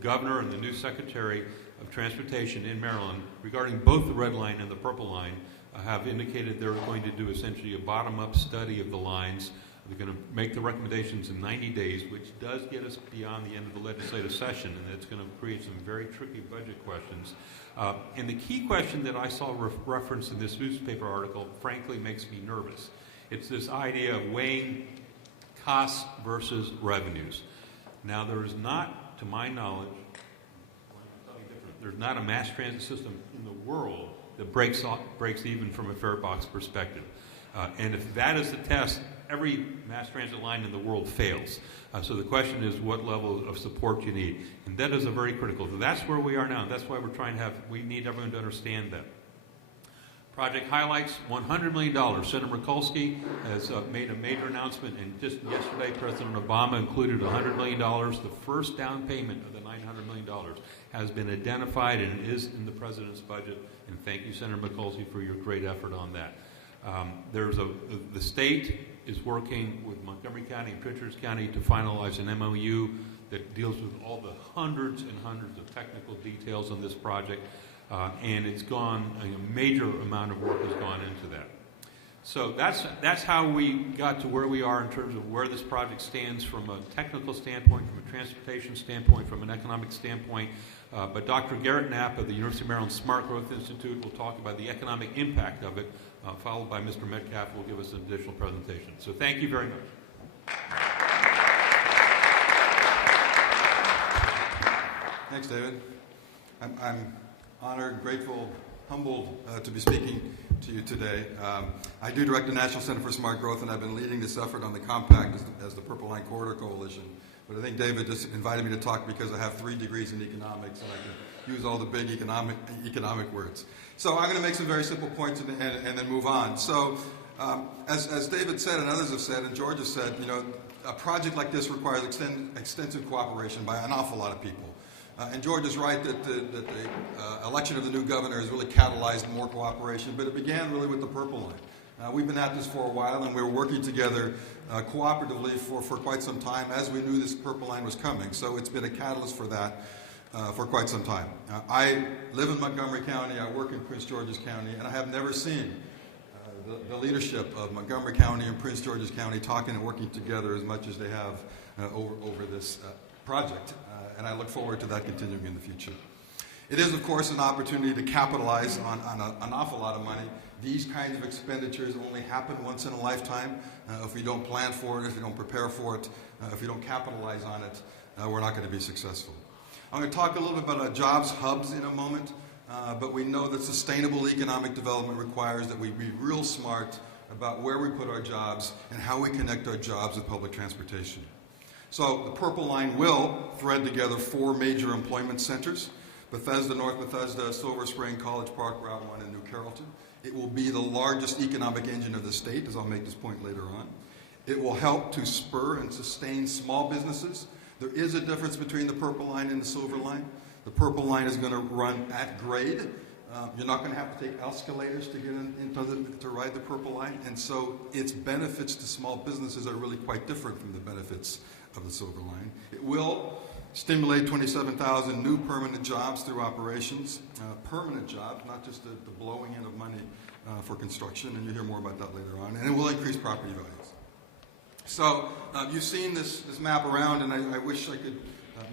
governor and the new secretary of transportation in Maryland regarding both the Red Line and the Purple Line have indicated they're going to do essentially a bottom-up study of the lines. They're going to make the recommendations in 90 days, which does get us beyond the end of the legislative session, and it's going to create some very tricky budget questions. And the key question that I saw referenced in this newspaper article, frankly, makes me nervous. It's this idea of weighing costs versus revenues. Now, there is not, to my knowledge, there's not a mass transit system in the world that breaks even from a fare box perspective. And if that is the test, every mass transit line in the world fails. So the question is what level of support you need. And that is a very critical. That's where we are now. That's why we're trying to we need everyone to understand that. Project highlights, $100 million. Senator Mikulski has made a major announcement, and just yesterday President Obama included $100 million. The first down payment of the $900 million has been identified and is in the President's budget. And thank you, Senator Mikulski, for your great effort on that. The state is working with Montgomery County and Prince George's County to finalize an MOU that deals with all the hundreds and hundreds of technical details on this project, and it's gone, a major amount of work has gone into that. So that's how we got to where we are in terms of where this project stands from a technical standpoint, from a transportation standpoint, from an economic standpoint. But Dr. Garrett Knapp of the University of Maryland Smart Growth Institute will talk about the economic impact of it, followed by Mr. Metcalf, who will give us an additional presentation. So thank you very much. Thanks, David. I'm honored, grateful, humbled to be speaking to you today. I do direct the National Center for Smart Growth, and I've been leading this effort on the compact as the Purple Line Corridor Coalition. But I think David just invited me to talk because I have 3 degrees in economics, and I can use all the big economic words. So I'm going to make some very simple points and then move on. So as David said and others have said, and George has said, a project like this requires extensive cooperation by an awful lot of people. And George is right that the election of the new governor has really catalyzed more cooperation, but it began really with the Purple Line. We've been at this for a while, and we're working together cooperatively for quite some time as we knew this Purple Line was coming. So it's been a catalyst for that for quite some time. I live in Montgomery County, I work in Prince George's County, and I have never seen the leadership of Montgomery County and Prince George's County talking and working together as much as they have over this project. And I look forward to that continuing in the future. It is, of course, an opportunity to capitalize on an awful lot of money. These kinds of expenditures only happen once in a lifetime. If we don't plan for it, if we don't prepare for it, if we don't capitalize on it, we're not going to be successful. I'm going to talk a little bit about jobs hubs in a moment, but we know that sustainable economic development requires that we be real smart about where we put our jobs and how we connect our jobs with public transportation. So the Purple Line will thread together 4 major employment centers: Bethesda, North Bethesda, Silver Spring, College Park, Route 1, and New Carrollton. It will be the largest economic engine of the state, as I'll make this point later on. It will help to spur and sustain small businesses. There is a difference between the Purple Line and the Silver Line. The Purple Line is going to run at grade, You're not going to have to take escalators to get to ride the Purple Line, and so its benefits to small businesses are really quite different from the benefits of the Silver Line. It will stimulate 27,000 new permanent jobs through operations, permanent jobs, not just the blowing in of money for construction, and you'll hear more about that later on, and it will increase property values. So you've seen this map around, and I wish I could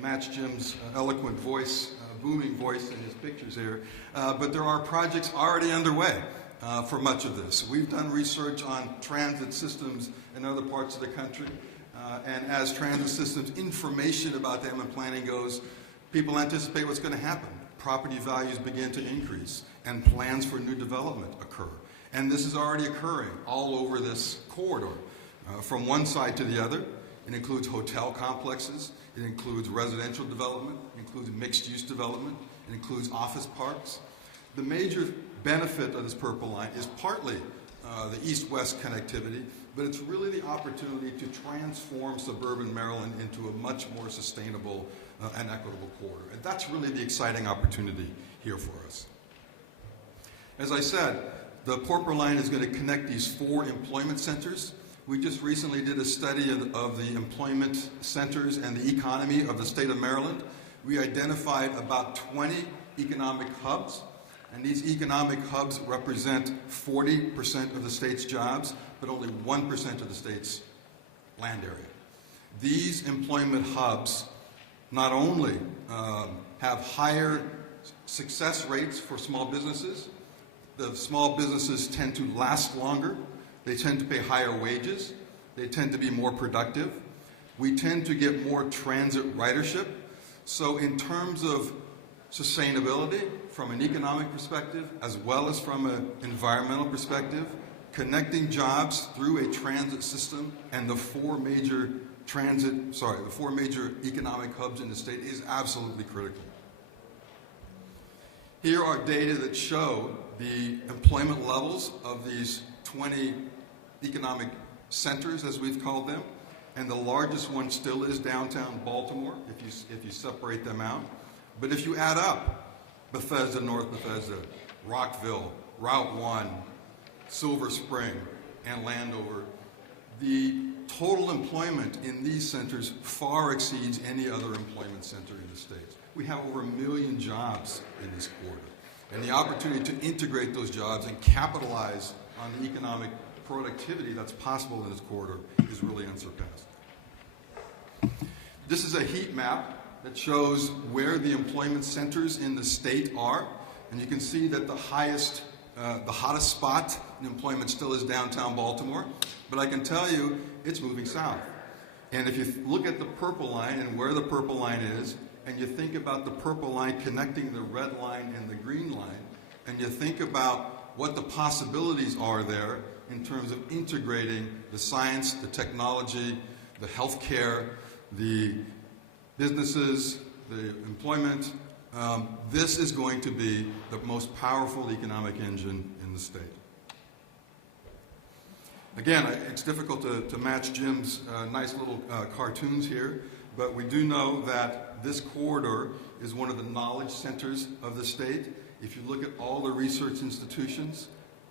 match Jim's eloquent voice, booming voice in his pictures here, but there are projects already underway for much of this. We've done research on transit systems in other parts of the country, and as transit systems, information about them and planning goes, people anticipate what's going to happen. Property values begin to increase, and plans for new development occur. And this is already occurring all over this corridor. From one side to the other, it includes hotel complexes, it includes residential development, it includes mixed-use development, it includes office parks. The major benefit of this Purple Line is partly the east-west connectivity, but it's really the opportunity to transform suburban Maryland into a much more sustainable and equitable corridor. And that's really the exciting opportunity here for us. As I said, the Purple Line is going to connect these 4 employment centers. We just recently did a study of the employment centers and the economy of the state of Maryland. We identified about 20 economic hubs, and these economic hubs represent 40% of the state's jobs, but only 1% of the state's land area. These employment hubs not only have higher success rates for small businesses, the small businesses tend to last longer, they tend to pay higher wages, they tend to be more productive, we tend to get more transit ridership. So in terms of sustainability, from an economic perspective, as well as from an environmental perspective, connecting jobs through a transit system and the 4 major economic hubs in the state is absolutely critical. Here are data that show the employment levels of these 20 economic centers, as we've called them, and the largest one still is downtown Baltimore, if you separate them out. But if you add up Bethesda, North Bethesda, Rockville, Route 1, Silver Spring, and Landover, the total employment in these centers far exceeds any other employment center in the state. We have over 1 million jobs in this corridor, and the opportunity to integrate those jobs and capitalize on the economic productivity that's possible in this corridor is really unsurpassed. This is a heat map that shows where the employment centers in the state are, and you can see that the hottest spot in employment still is downtown Baltimore, but I can tell you it's moving south. And if you look at the Purple Line and where the Purple Line is, and you think about the Purple Line connecting the red line and the green line, and you think about what the possibilities are there in terms of integrating the science, the technology, the healthcare, the businesses, the employment, this is going to be the most powerful economic engine in the state. Again, it's difficult to match Jim's nice little cartoons here, but we do know that this corridor is one of the knowledge centers of the state. If you look at all the research institutions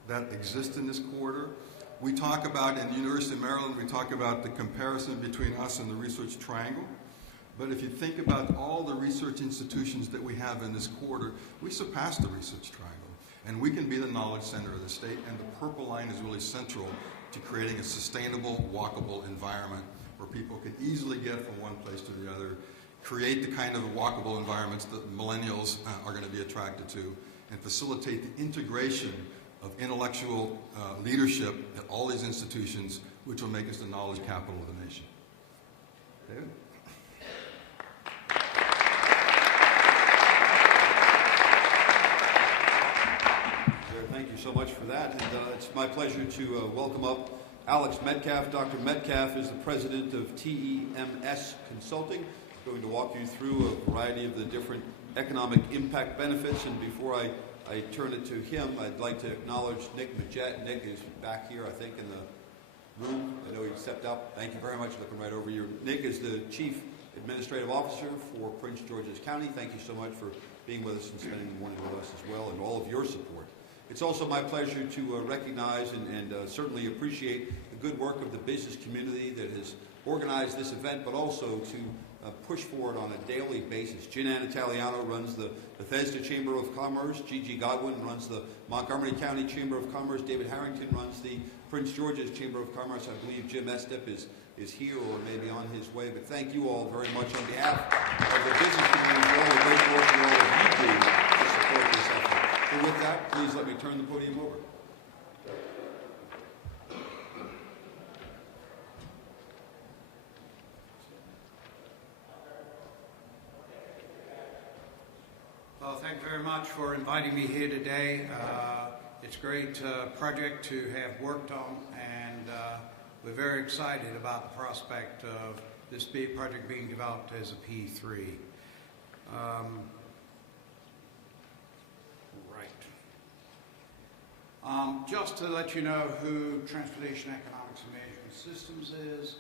that exist in this corridor, we talk about, in the University of Maryland, we talk about the comparison between us and the Research Triangle. But if you think about all the research institutions that we have in this corridor, we surpass the Research Triangle. And we can be the knowledge center of the state, and the Purple Line is really central to creating a sustainable, walkable environment where people can easily get from one place to the other, create the kind of walkable environments that millennials are going to be attracted to, and facilitate the integration of intellectual leadership at all these institutions, which will make us the knowledge capital of the nation. David? Thank you so much for that, and it's my pleasure to welcome up Alex Metcalf. Dr. Metcalf is the president of TEMS Consulting. He's going to walk you through a variety of the different economic impact benefits, and before I turn it to him, I'd like to acknowledge Nick Majette. Nick is back here, I think, in the room. I know he stepped out. Thank you very much. Looking right over you. Nick is the Chief Administrative Officer for Prince George's County. Thank you so much for being with us and spending the morning with us as well, and all of your support. It's also my pleasure to recognize and certainly appreciate the good work of the business community that has organized this event, but also to push forward on a daily basis. Gina Italiano runs the Bethesda Chamber of Commerce. Gigi Godwin runs the Montgomery County Chamber of Commerce. David Harrington runs the Prince George's Chamber of Commerce. I believe Jim Estep is here or maybe on his way. But thank you all very much on behalf of the business community for all the great work and all that you do to support this effort. So with that, please let me turn the podium over. Well, thank you very much for inviting me here today. It's a great project to have worked on, and we're very excited about the prospect of this big project being developed as a P3. Just to let you know who Transportation Economics and Management Systems is,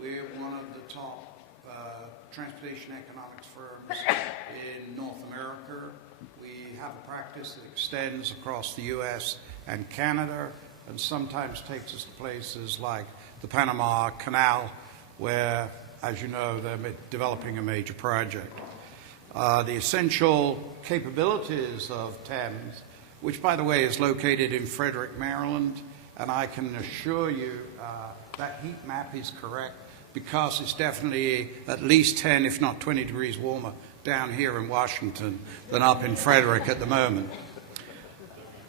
we're one of the top transportation economics firms in North America. We have a practice that extends across the U.S. and Canada, and sometimes takes us to places like the Panama Canal, where, as you know, they're developing a major project. The essential capabilities of TEMS, which, by the way, is located in Frederick, Maryland, and I can assure you that heat map is correct, because it's definitely at least 10, if not 20 degrees warmer down here in Washington than up in Frederick at the moment.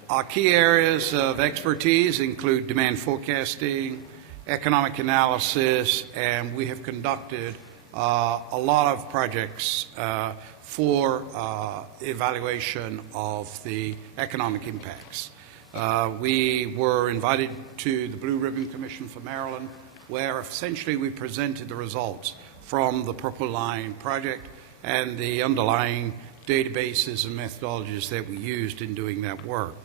Our key areas of expertise include demand forecasting, economic analysis, and we have conducted a lot of projects for evaluation of the economic impacts. We were invited to the Blue Ribbon Commission for Maryland, where essentially we presented the results from the Purple Line project and the underlying databases and methodologies that we used in doing that work.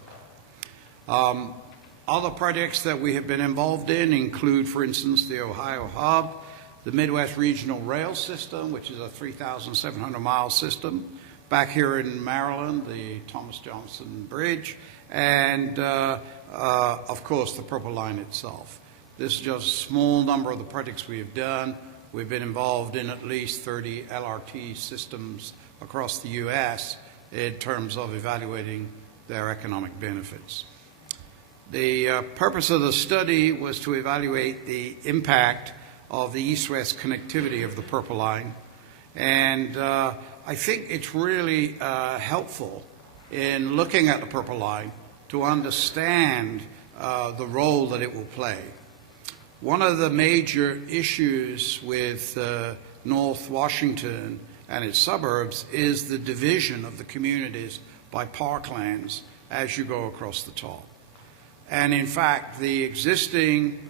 Other projects that we have been involved in include, for instance, the Ohio Hub, the Midwest Regional Rail System, which is a 3,700-mile system, back here in Maryland, the Thomas Johnson Bridge, and, of course, the Purple Line itself. This is just a small number of the projects we have done. We've been involved in at least 30 LRT systems across the U.S. in terms of evaluating their economic benefits. The purpose of the study was to evaluate the impact of the east-west connectivity of the Purple Line, and I think it's really helpful in looking at the Purple Line to understand the role that it will play. One of the major issues with North Washington and its suburbs is the division of the communities by parklands as you go across the top. And in fact, the existing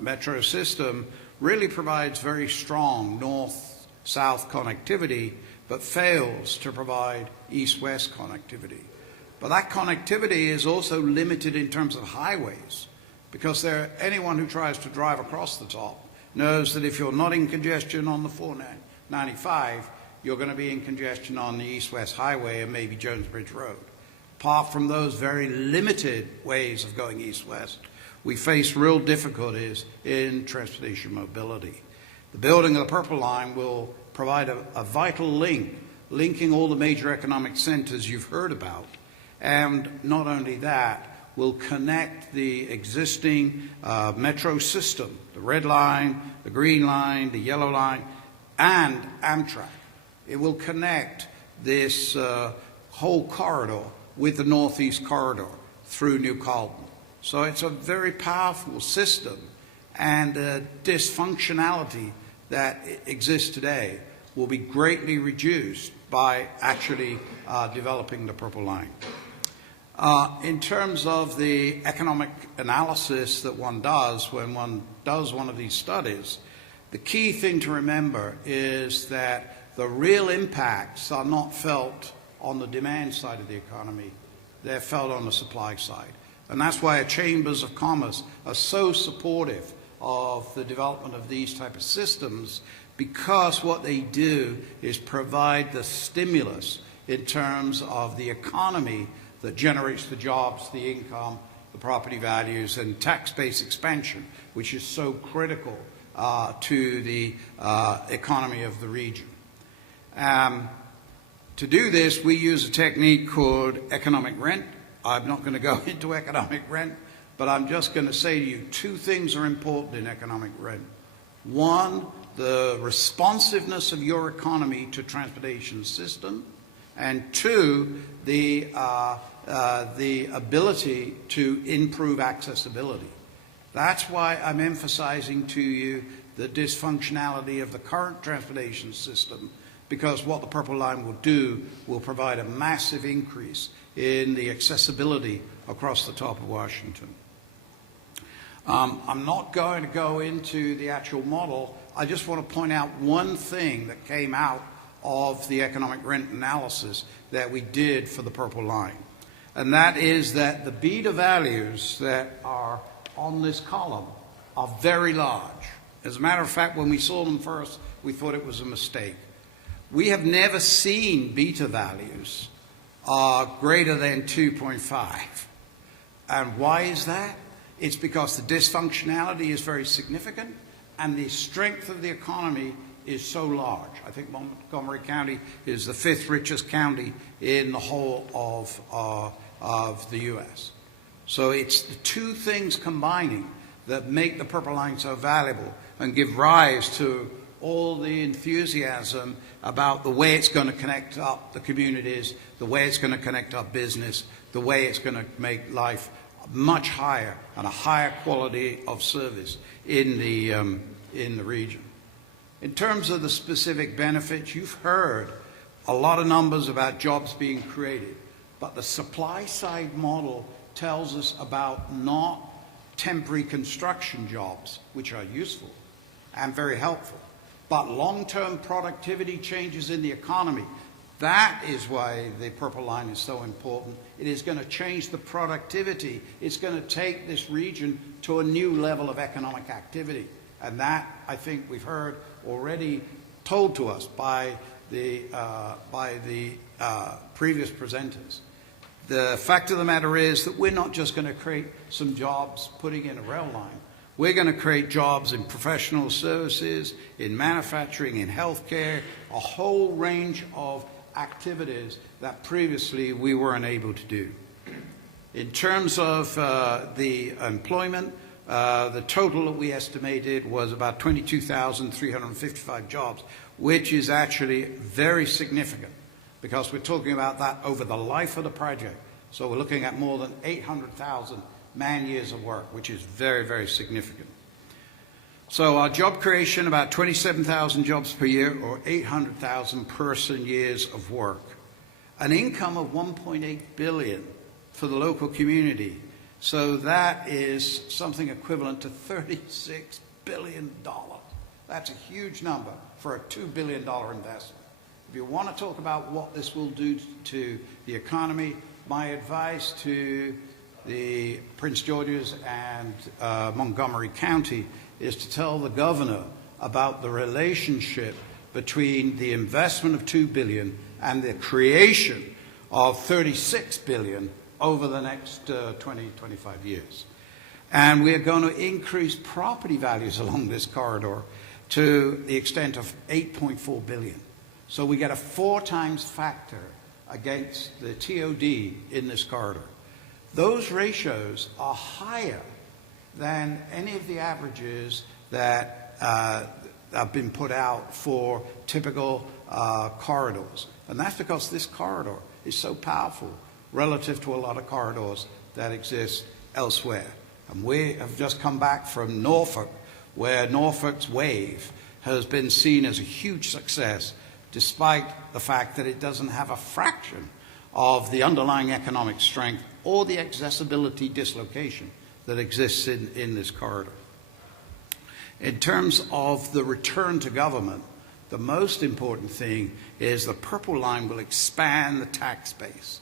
metro system really provides very strong north-south connectivity, but fails to provide east-west connectivity. But that connectivity is also limited in terms of highways, because anyone who tries to drive across the top knows that if you're not in congestion on the 495, you're going to be in congestion on the east-west highway and maybe Jones Bridge Road. Apart from those very limited ways of going east-west, we face real difficulties in transportation mobility. The building of the Purple Line will provide a vital link, linking all the major economic centers you've heard about. And not only that, will connect the existing metro system, the red line, the green line, the yellow line, and Amtrak. It will connect this whole corridor with the Northeast Corridor through New Carlton. So it's a very powerful system, and the dysfunctionality that exists today will be greatly reduced by actually developing the Purple Line. In terms of the economic analysis that one does when one does one of these studies, the key thing to remember is that the real impacts are not felt on the demand side of the economy. They're felt on the supply side. And that's why our chambers of commerce are so supportive of the development of these type of systems, because what they do is provide the stimulus in terms of the economy that generates the jobs, the income, the property values, and tax base expansion, which is so critical to the economy of the region. To do this, we use a technique called economic rent. I'm not going to go into economic rent, but I'm just going to say to you, two things are important in economic rent. One, the responsiveness of your economy to transportation system, and two, the ability to improve accessibility. That's why I'm emphasizing to you the dysfunctionality of the current transportation system, because what the Purple Line will do will provide a massive increase in the accessibility across the top of Washington. I'm not going to go into the actual model. I just want to point out one thing that came out of the economic rent analysis that we did for the Purple Line. And that is that the beta values that are on this column are very large. As a matter of fact, when we saw them first, we thought it was a mistake. We have never seen beta values greater than 2.5. And why is that? It's because the dysfunctionality is very significant and the strength of the economy is so large. I think Montgomery County is the 5th richest county in the whole of the U.S. So it's the two things combining that make the Purple Line so valuable and give rise to all the enthusiasm about the way it's going to connect up the communities, the way it's going to connect up business, the way it's going to make life much higher and a higher quality of service in the region. In terms of the specific benefits, you've heard a lot of numbers about jobs being created, but the supply side model tells us about not temporary construction jobs, which are useful and very helpful, but long-term productivity changes in the economy. That is why the Purple Line is so important. It is going to change the productivity. It's going to take this region to a new level of economic activity. And that, I think we've heard already told to us by the previous presenters. The fact of the matter is that we're not just going to create some jobs putting in a rail line. We're going to create jobs in professional services, in manufacturing, in healthcare, a whole range of activities that previously we weren't able to do. In terms of the employment, the total that we estimated was about 22,355 jobs, which is actually very significant because we're talking about that over the life of the project. So we're looking at more than 800,000 man-years of work, which is very, very significant. So our job creation, about 27,000 jobs per year, or 800,000 person-years of work. An income of $1.8 billion for the local community. So that is something equivalent to $36 billion. That's a huge number for a $2 billion investment. If you want to talk about what this will do to the economy, my advice to the Prince George's and Montgomery County is to tell the governor about the relationship between the investment of $2 billion and the creation of $36 billion over the next 20, 25 years. And we are going to increase property values along this corridor to the extent of $8.4 billion. So we get a 4 times factor against the TOD in this corridor. Those ratios are higher than any of the averages that have been put out for typical corridors. And that's because this corridor is so powerful relative to a lot of corridors that exist elsewhere. And we have just come back from Norfolk, where Norfolk's wave has been seen as a huge success, despite the fact that it doesn't have a fraction of the underlying economic strength or the accessibility dislocation that exists in this corridor. In terms of the return to government, the most important thing is the Purple Line will expand the tax base.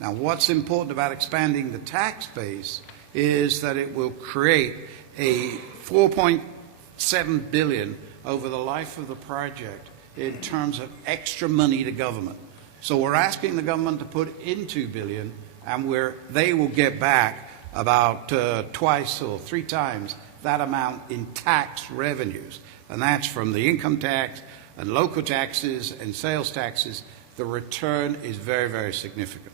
Now, what's important about expanding the tax base is that it will create a $4.7 billion over the life of the project in terms of extra money to government. So we're asking the government to put in $2 billion, and they will get back about twice or 3 times that amount in tax revenues. And that's from the income tax and local taxes and sales taxes. The return is very, very significant.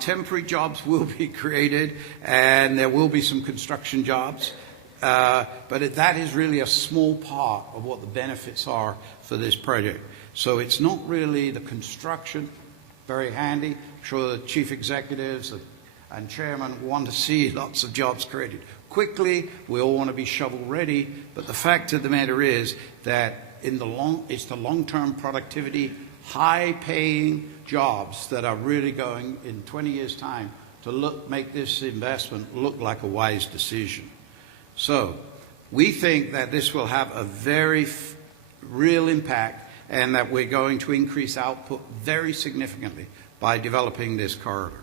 Temporary jobs will be created, and there will be some construction jobs. But that is really a small part of what the benefits are for this project. So it's not really the construction, very handy. I'm sure the chief executives and chairman want to see lots of jobs created quickly. We all want to be shovel ready. But the fact of the matter is that it's the long-term productivity, high-paying jobs that are really going in 20 years' time to make this investment look like a wise decision. So we think that this will have a very real impact, and that we're going to increase output very significantly by developing this corridor.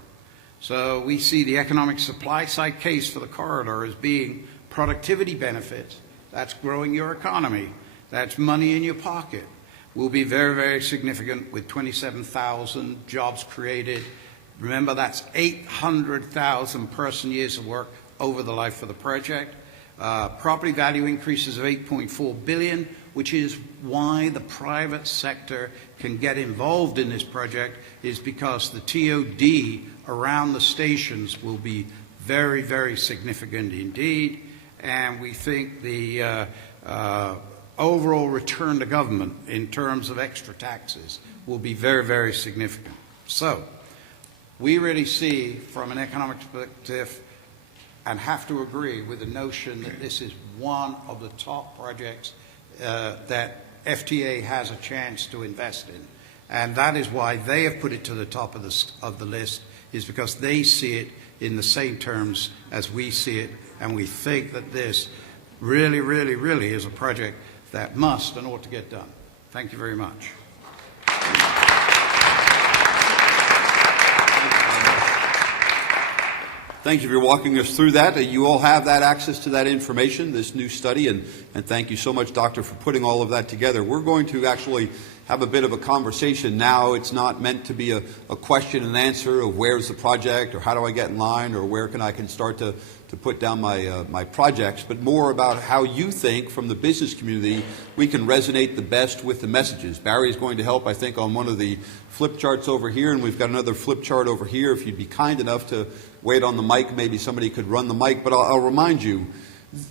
So we see the economic supply side case for the corridor as being productivity benefits. That's growing your economy. That's money in your pocket. Will be very, very significant with 27,000 jobs created. Remember, that's 800,000 person years of work over the life of the project. Property value increases of $8.4 billion, which is why the private sector can get involved in this project, is because the TOD around the stations will be very, very significant indeed. And we think the overall return to government in terms of extra taxes will be very, very significant. So we really see from an economic perspective and have to agree with the notion that this is one of the top projects that FTA has a chance to invest in. And that is why they have put it to the top of the list, is because they see it in the same terms as we see it, and we think that this really, really, really is a project that must and ought to get done. Thank you very much. Thank you for walking us through that. You all have that access to that information, this new study, and thank you so much, Doctor, for putting all of that together. We're going to actually have a bit of a conversation now. It's not meant to be a question and answer of where's the project, or how do I get in line, or where can I start to put down my projects, but more about how you think from the business community we can resonate the best with the messages. Barry is going to help, I think, on one of the flip charts over here, and we've got another flip chart over here. If you'd be kind enough to wait on the mic, maybe somebody could run the mic. But I'll remind you,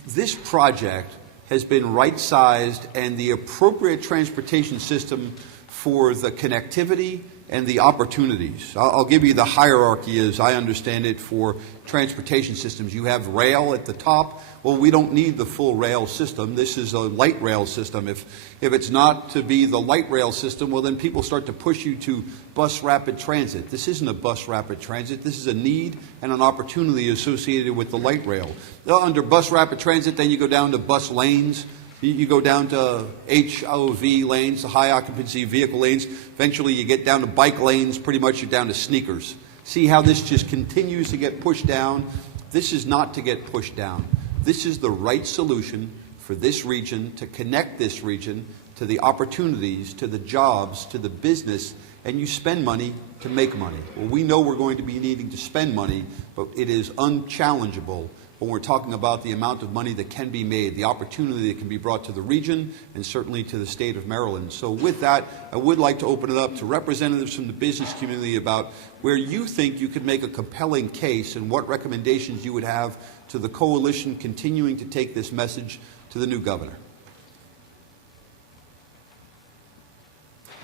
this project has been right-sized, and the appropriate transportation system for the connectivity and the opportunities. I'll give you the hierarchy as I understand it for transportation systems. You have rail at the top. Well, we don't need the full rail system. This is a light rail system. If it's not to be the light rail system, well, then people start to push you to bus rapid transit. This isn't a bus rapid transit. This is a need and an opportunity associated with the light rail. Under bus rapid transit, then you go down to bus lanes. You go down to HOV lanes, the high occupancy vehicle lanes. Eventually you get down to bike lanes. Pretty much you're down to sneakers. See how this just continues to get pushed down? This is not to get pushed down. This is the right solution for this region, to connect this region to the opportunities, to the jobs, to the business, and you spend money to make money. Well, we know we're going to be needing to spend money, but it is unchallengeable when we're talking about the amount of money that can be made, the opportunity that can be brought to the region, and certainly to the state of Maryland. So with that, I would like to open it up to representatives from the business community about where you think you could make a compelling case and what recommendations you would have to the coalition continuing to take this message to the new governor.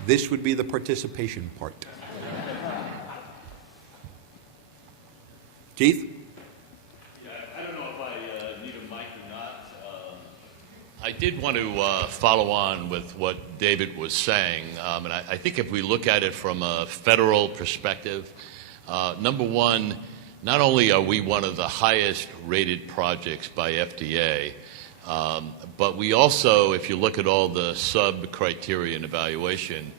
This would be the participation part. Keith? I did want to follow on with what David was saying, and I think if we look at it from a federal perspective, number one, not only are we one of the highest rated projects by FDA, but we also, if you look at all the sub-criteria and evaluation,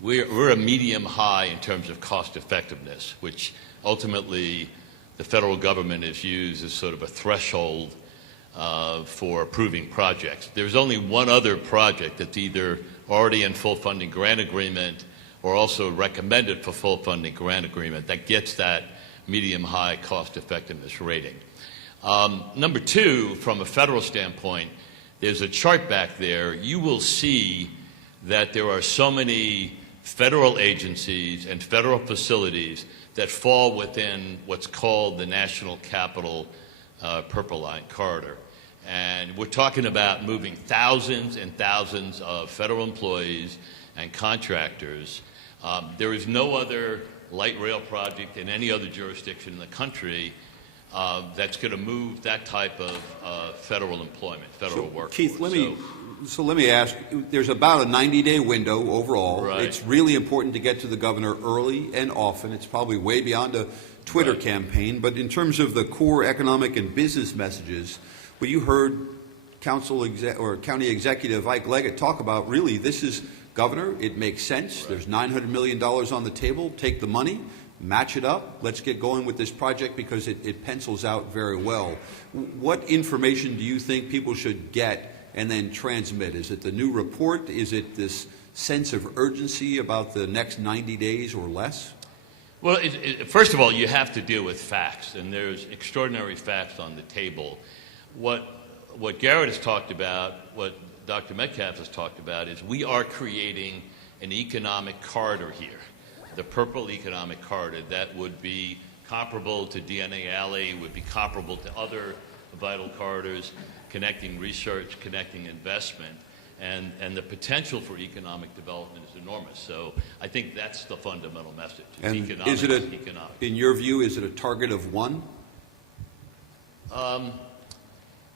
we're a medium high in terms of cost effectiveness, which ultimately the federal government has used as sort of a threshold for approving projects. There's only one other project that's either already in full funding grant agreement or also recommended for full funding grant agreement that gets that medium-high cost effectiveness rating. Number two, from a federal standpoint, there's a chart back there. You will see that there are so many federal agencies and federal facilities that fall within what's called the National Capital Purple Line Corridor. And we're talking about moving thousands and thousands of federal employees and contractors. There is no other light rail project in any other jurisdiction in the country that's going to move that type of federal employment, federal workforce. Keith, let me ask, there's about a 90-day window overall. Right. It's really important to get to the governor early and often. It's probably way beyond a Twitter Right. campaign. But in terms of the core economic and business messages, well, you heard County Executive Ike Leggett talk about, really, this is, Governor, it makes sense. Right. There's $900 million on the table. Take the money, match it up. Let's get going with this project because it pencils out very well. What information do you think people should get and then transmit? Is it the new report? Is it this sense of urgency about the next 90 days or less? Well, first of all, you have to deal with facts, and there's extraordinary facts on the table. What Garrett has talked about, what Dr. Metcalf has talked about, is we are creating an economic corridor here, the Purple Economic Corridor, that would be comparable to DNA Alley, would be comparable to other vital corridors, connecting research, connecting investment, and the potential for economic development is enormous. So I think that's the fundamental message. And economic, is it economic. in your view, is it a target of one?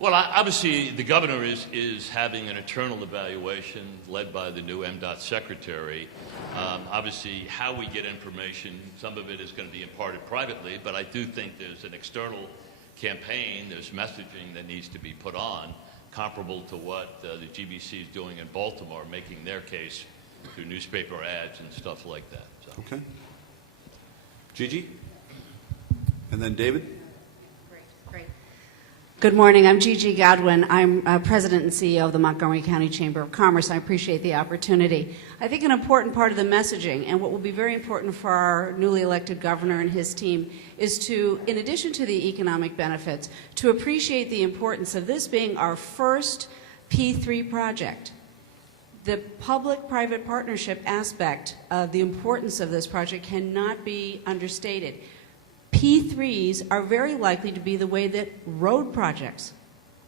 Well, obviously, the governor is having an internal evaluation led by the new MDOT secretary. Obviously, how we get information, some of it is going to be imparted privately, but I do think there's an external campaign, there's messaging that needs to be put on, comparable to what the GBC is doing in Baltimore, making their case through newspaper ads and stuff like that. So. Okay. Gigi? And then David? Great. Good morning. I'm Gigi Godwin. I'm President and CEO of the Montgomery County Chamber of Commerce. I appreciate the opportunity. I think an important part of the messaging, and what will be very important for our newly elected governor and his team, is to, in addition to the economic benefits, to appreciate the importance of this being our first P3 project. The public-private partnership aspect of the importance of this project cannot be understated. P3s are very likely to be the way that road projects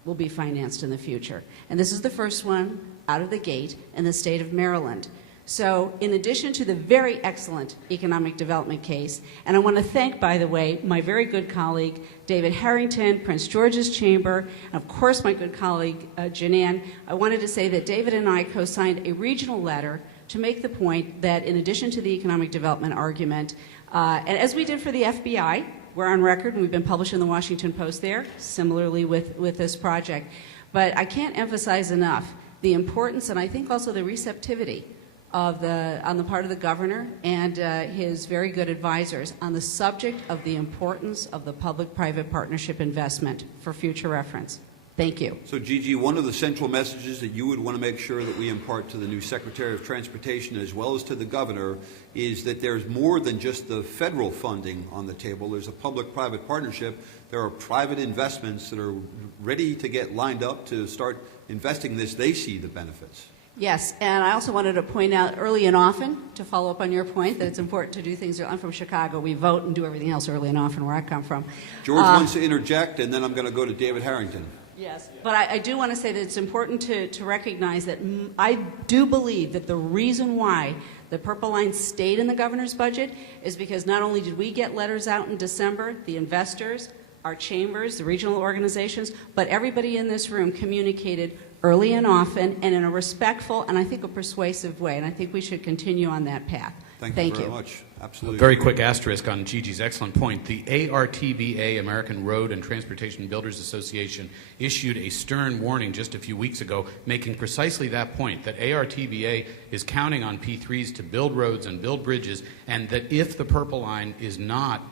will be financed in the future. And this is the first one out of the gate in the state of Maryland. So in addition to the very excellent economic development case, and I want to thank, by the way, my very good colleague, David Harrington, Prince George's Chamber, and of course my good colleague, Janan, I wanted to say that David and I co-signed a regional letter to make the point that in addition to the economic development argument, and as we did for the FBI, we're on record and we've been published in the Washington Post there, similarly with this project. But I can't emphasize enough the importance and I think also the receptivity of on the part of the governor and his very good advisors on the subject of the importance of the public-private partnership investment for future reference. Thank you. So, Gigi, one of the central messages that you would want to make sure that we impart to the new Secretary of Transportation as well as to the governor is that there's more than just the federal funding on the table. There's a public-private partnership. There are private investments that are ready to get lined up to start investing this. They see the benefits. Yes, and I also wanted to point out early and often, to follow up on your point, that it's important to do things. I'm from Chicago. We vote and do everything else early and often where I come from. George wants to interject, and then I'm going to go to David Harrington. Yes, but I do want to say that it's important to recognize that I do believe that the reason why the Purple Line stayed in the governor's budget is because not only did we get letters out in December, the investors, our chambers, the regional organizations, but everybody in this room communicated early and often and in a respectful and I think a persuasive way, and I think we should continue on that path. Thank you very much. Absolutely. A very quick asterisk on Gigi's excellent point. The ARTBA, American Road and Transportation Builders Association, issued a stern warning just a few weeks ago making precisely that point, that ARTBA is counting on P3s to build roads and build bridges, and that if the Purple Line is not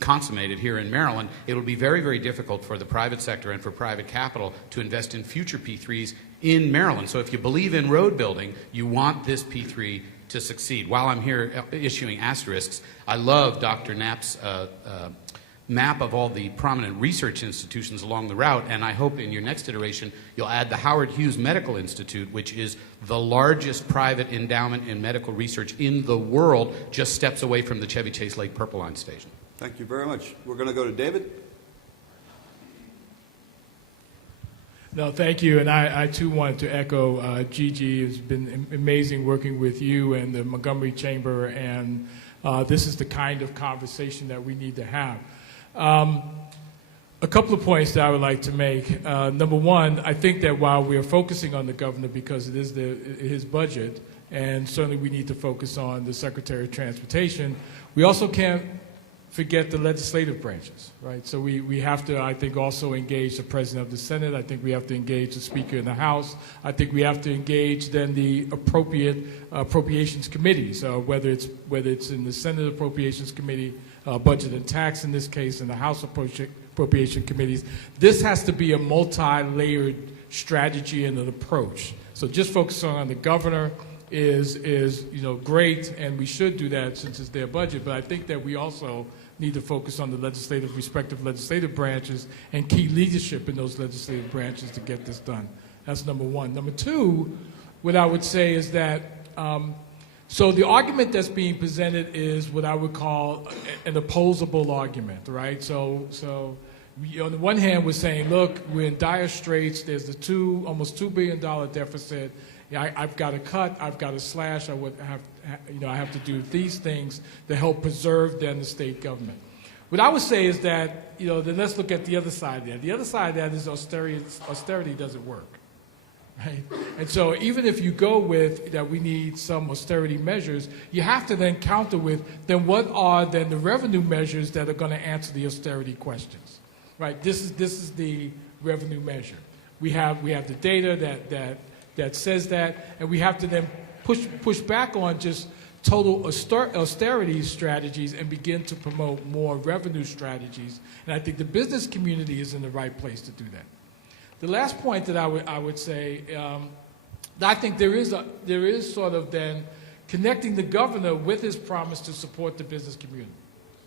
consummated here in Maryland, it'll be very, very difficult for the private sector and for private capital to invest in future P3s in Maryland. So if you believe in road building, you want this P3 to succeed. While I'm here issuing asterisks, I love Dr. Knapp's map of all the prominent research institutions along the route, and I hope in your next iteration you'll add the Howard Hughes Medical Institute, which is the largest private endowment in medical research in the world, just steps away from the Chevy Chase Lake Purple Line station. Thank you very much. We're going to go to David. No, thank you. And I too wanted to echo Gigi. It's been amazing working with you and the Montgomery Chamber, and this is the kind of conversation that we need to have. A couple of points that I would like to make. Number one, I think that while we are focusing on the governor because it is his budget, and certainly we need to focus on the Secretary of Transportation, we also can't forget the legislative branches, right? So we have to, I think, also engage the President of the Senate. I think we have to engage the Speaker in the House. I think we have to engage then the appropriate appropriations committees, whether it's in the Senate Appropriations Committee, Budget and Tax in this case, and the House Appropriation Committees. This has to be a multi-layered strategy and an approach. So just focusing on the governor is great, and we should do that since it's their budget, but I think that we also need to focus on the respective legislative branches and key leadership in those legislative branches to get this done. That's number one. Number two, what I would say is that, so the argument that's being presented is what I would call an opposable argument, right? So on the one hand, we're saying, look, we're in dire straits. There's the almost $2 billion deficit. I've got to cut. I've got to slash. I have to do these things to help preserve then the state government. What I would say is that then let's look at the other side of that. The other side of that is austerity doesn't work, right? And so even if you go with that, we need some austerity measures. You have to then counter with then what are then the revenue measures that are going to answer the austerity questions, right? This is the revenue measure. We have the data that says that, and we have to then push back on just total austerity strategies and begin to promote more revenue strategies. And I think the business community is in the right place to do that. The last point that I would say, I think there is sort of then connecting the governor with his promise to support the business community,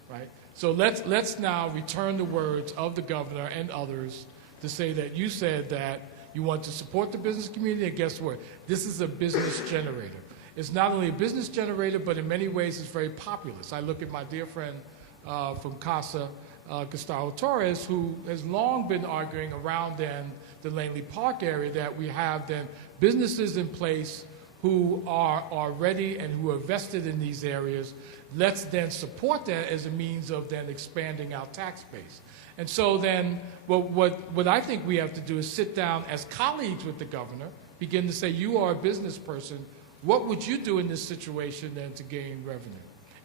right? So let's now return the words of the governor and others to say that you said that you want to support the business community, and guess what? This is a business generator. It's not only a business generator, but in many ways it's very populous. I look at my dear friend from CASA, Gustavo Torres, who has long been arguing around then the Langley Park area that we have then businesses in place who are ready and who are vested in these areas. Let's then support that as a means of then expanding our tax base. And so then what I think we have to do is sit down as colleagues with the governor, begin to say, you are a business person, what would you do in this situation then to gain revenue?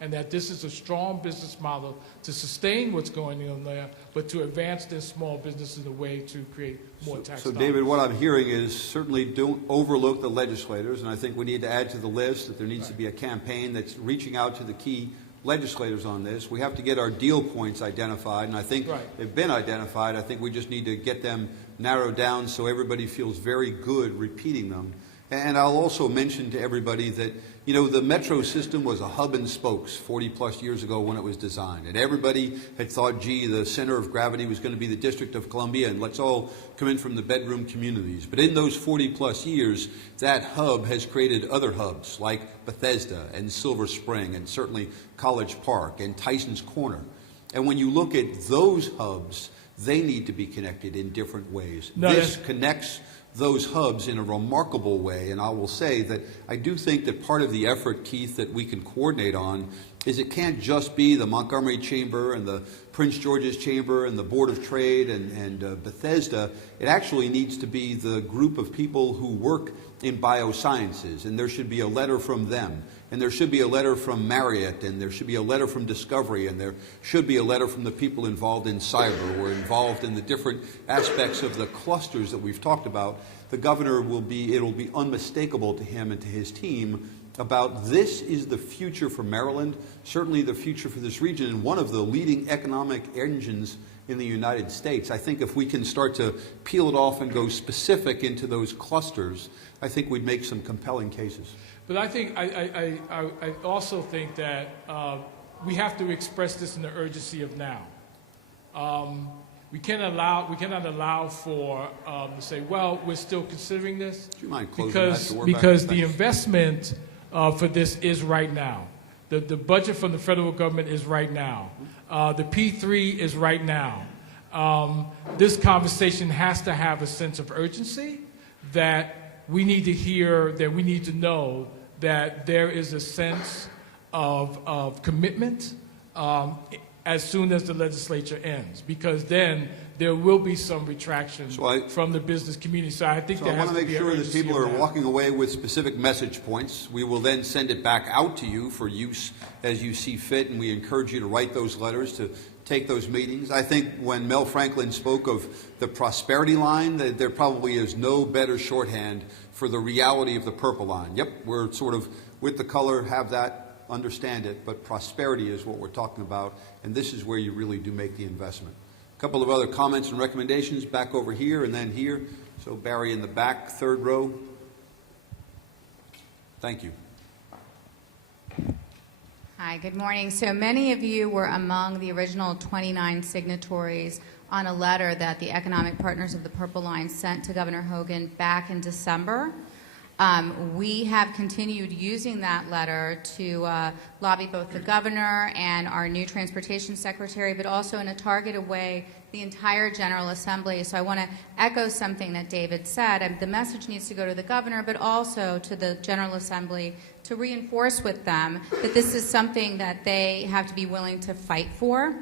And that this is a strong business model to sustain what's going on there, but to advance this small business in a way to create more tax dollars. So David, what I'm hearing is certainly don't overlook the legislators, and I think we need to add to the list that there needs to be a campaign that's reaching out to the key legislators on this. We have to get our deal points identified, and I think they've been identified. I think we just need to get them narrowed down so everybody feels very good repeating them. And I'll also mention to everybody that, the metro system was a hub and spokes 40-plus years ago when it was designed. And everybody had thought, gee, the center of gravity was going to be the District of Columbia, and let's all come in from the bedroom communities. But in those 40-plus years, that hub has created other hubs like Bethesda and Silver Spring and certainly College Park and Tyson's Corner. And when you look at those hubs, they need to be connected in different ways. This connects those hubs in a remarkable way, and I will say that I do think that part of the effort, Keith, that we can coordinate on is it can't just be the Montgomery Chamber and the Prince George's Chamber and the Board of Trade and Bethesda. It actually needs to be the group of people who work in biosciences, and there should be a letter from them. And there should be a letter from Marriott, and there should be a letter from Discovery, and there should be a letter from the people involved in cyber who are involved in the different aspects of the clusters that we've talked about. The governor it'll be unmistakable to him and to his team about this is the future for Maryland, certainly the future for this region, and one of the leading economic engines in the United States. I think if we can start to peel it off and go specific into those clusters, I think we'd make some compelling cases. But I think I also think that we have to express this in the urgency of now. We cannot allow for to say, well, we're still considering this. Do you mind closing that door back? Because the investment for this is right now. The budget from the federal government is right now. The P3 is right now. This conversation has to have a sense of urgency that we need to hear, that we need to know that there is a sense of commitment as soon as the legislature ends, because then there will be some retraction from the business community. So I think I want to make sure that people are walking away with specific message points. We will then send it back out to you for use as you see fit, and we encourage you to write those letters, to take those meetings. I think when Mel Franklin spoke of the prosperity line, that there probably is no better shorthand for the reality of the purple line. Yep, we're sort of with the color, have that, understand it, but prosperity is what we're talking about, and this is where you really do make the investment. A couple of other comments and recommendations back over here and then here. So Barry in the back, third row. Thank you. Hi, good morning. So many of you were among the original 29 signatories on a letter that the Economic Partners of the Purple Line sent to Governor Hogan back in December. We have continued using that letter to lobby both the governor and our new transportation secretary, but also in a targeted way the entire General Assembly. So I want to echo something that David said. The message needs to go to the governor, but also to the General Assembly to reinforce with them that this is something that they have to be willing to fight for.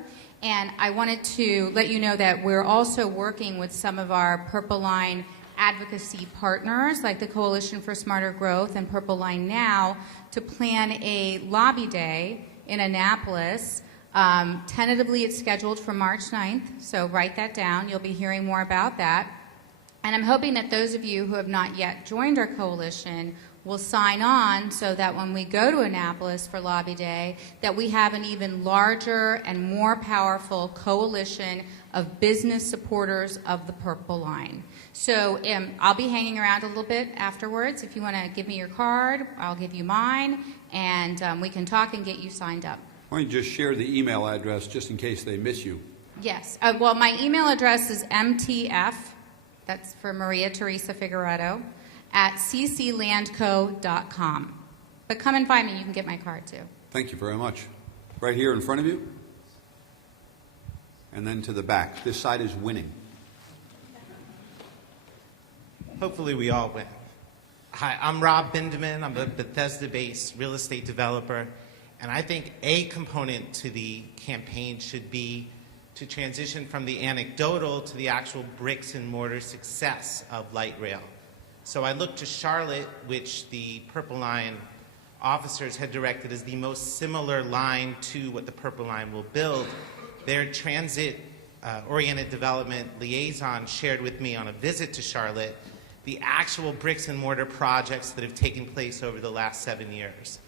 And I wanted to let you know that we're also working with some of our Purple Line advocacy partners like the Coalition for Smarter Growth and Purple Line Now to plan a lobby day in Annapolis. Tentatively it's scheduled for March 9th, so write that down. You'll be hearing more about that. And I'm hoping that those of you who have not yet joined our coalition will sign on so that when we go to Annapolis for Lobby Day, that we have an even larger and more powerful coalition of business supporters of the Purple Line. So I'll be hanging around a little bit afterwards. If you want to give me your card, I'll give you mine, and we can talk and get you signed up. Why don't you just share the email address just in case they miss you? Yes. Well, my email address is mtf, that's for Maria Teresa Figueredo, at cclandco.com. But come and find me. You can get my card, too. Thank you very much. Right here in front of you. And then to the back. This side is winning. Hopefully we all win. Hi, I'm Rob Bindeman. I'm a Bethesda-based real estate developer. And I think a component to the campaign should be to transition from the anecdotal to the actual bricks and mortar success of light rail. So I looked to Charlotte, which the Purple Line officers had directed as the most similar line to what the Purple Line will build. Their transit-oriented development liaison shared with me on a visit to Charlotte the actual bricks and mortar projects that have taken place over the last 7 years.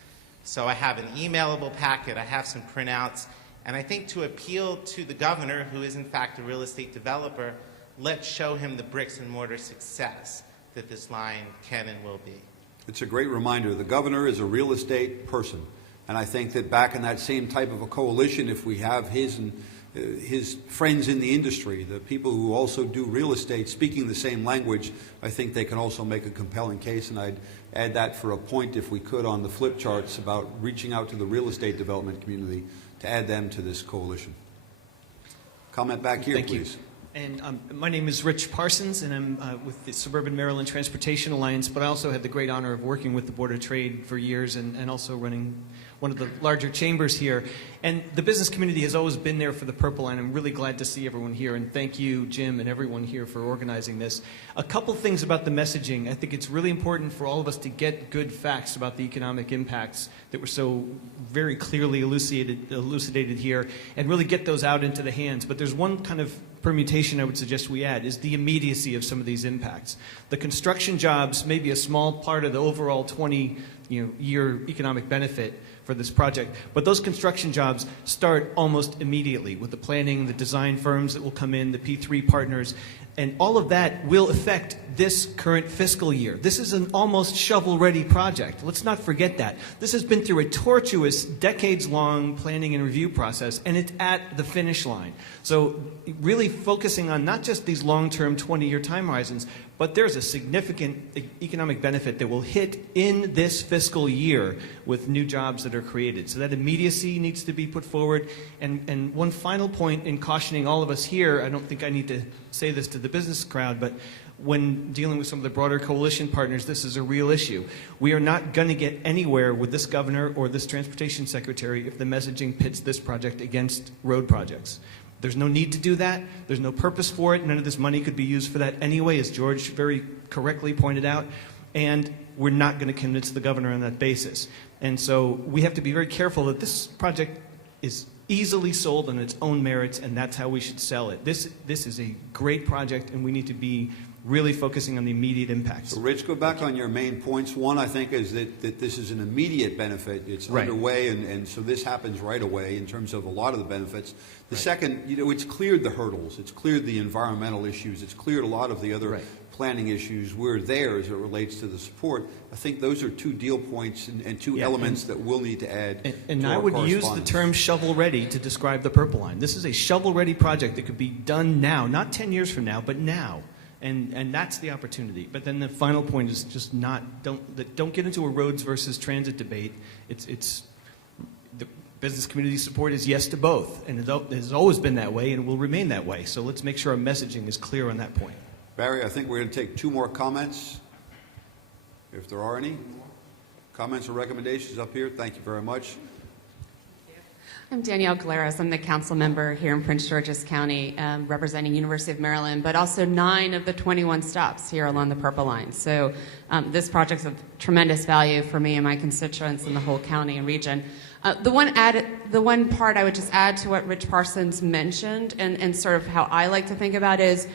So I have an emailable packet, I have some printouts, and I think to appeal to the governor, who is in fact a real estate developer, let's show him the bricks and mortar success that this line can and will be. It's a great reminder. The governor is a real estate person. And I think that back in that same type of a coalition, if we have his friends in the industry, the people who also do real estate, speaking the same language, I think they can also make a compelling case. And I'd add that for a point, if we could, on the flip charts about reaching out to the real estate development community to add them to this coalition. Comment back here, please. And my name is Rich Parsons, and I'm with the Suburban Maryland Transportation Alliance, but I also had the great honor of working with the Board of Trade for years and also running one of the larger chambers here. And the business community has always been there for the Purple Line. I'm really glad to see everyone here, and thank you, Jim, and everyone here for organizing this. A couple things about the messaging. I think it's really important for all of us to get good facts about the economic impacts that were so very clearly elucidated here, and really get those out into the hands. But there's one kind of permutation I would suggest we add, is the immediacy of some of these impacts. The construction jobs may be a small part of the overall 20-year economic benefit for this project, but those construction jobs start almost immediately with the planning, the design firms that will come in, the P3 partners, and all of that will affect this current fiscal year. This is an almost shovel-ready project. Let's not forget that. This has been through a tortuous, decades-long planning and review process, and it's at the finish line. So really focusing on not just these long-term 20-year time horizons, but there's a significant economic benefit that will hit in this fiscal year with new jobs that are created. So that immediacy needs to be put forward. And one final point in cautioning all of us here, I don't think I need to say this to the business crowd, but when dealing with some of the broader coalition partners, this is a real issue. We are not going to get anywhere with this governor or this transportation secretary if the messaging pits this project against road projects. There's no need to do that. There's no purpose for it. None of this money could be used for that anyway, as George very correctly pointed out. And we're not going to convince the governor on that basis. And so we have to be very careful that this project is easily sold on its own merits, and that's how we should sell it. This is a great project, and we need to be really focusing on the immediate impacts. So, Rich, go back on your main points. One, I think, is that this is an immediate benefit. It's Right. underway, and so this happens right away in terms of a lot of the benefits. The second, it's cleared the hurdles. It's cleared the environmental issues. It's cleared a lot of the other planning issues. We're there as it relates to the support. I think those are two deal points and two elements that we'll need to add And to I our would use the correspondence. term shovel-ready to describe the Purple Line. This is a shovel-ready project that could be done now, not 10 years from now, but now. And that's the opportunity. But then the final point is just don't get into a roads versus transit debate. It's the business community support is yes to both, and it has always been that way and will remain that way. So let's make sure our messaging is clear on that point. Barry, I think we're going to take two more comments, if there are any. Comments or recommendations up here? Thank you very much. I'm Danielle Galeras. I'm the council member here in Prince George's County, representing University of Maryland, but also 9 of the 21 stops here along the Purple Line. So this project's of tremendous value for me and my constituents in the whole county and region. The one part I would just add to what Rich Parsons mentioned, and sort of how I like to think about is,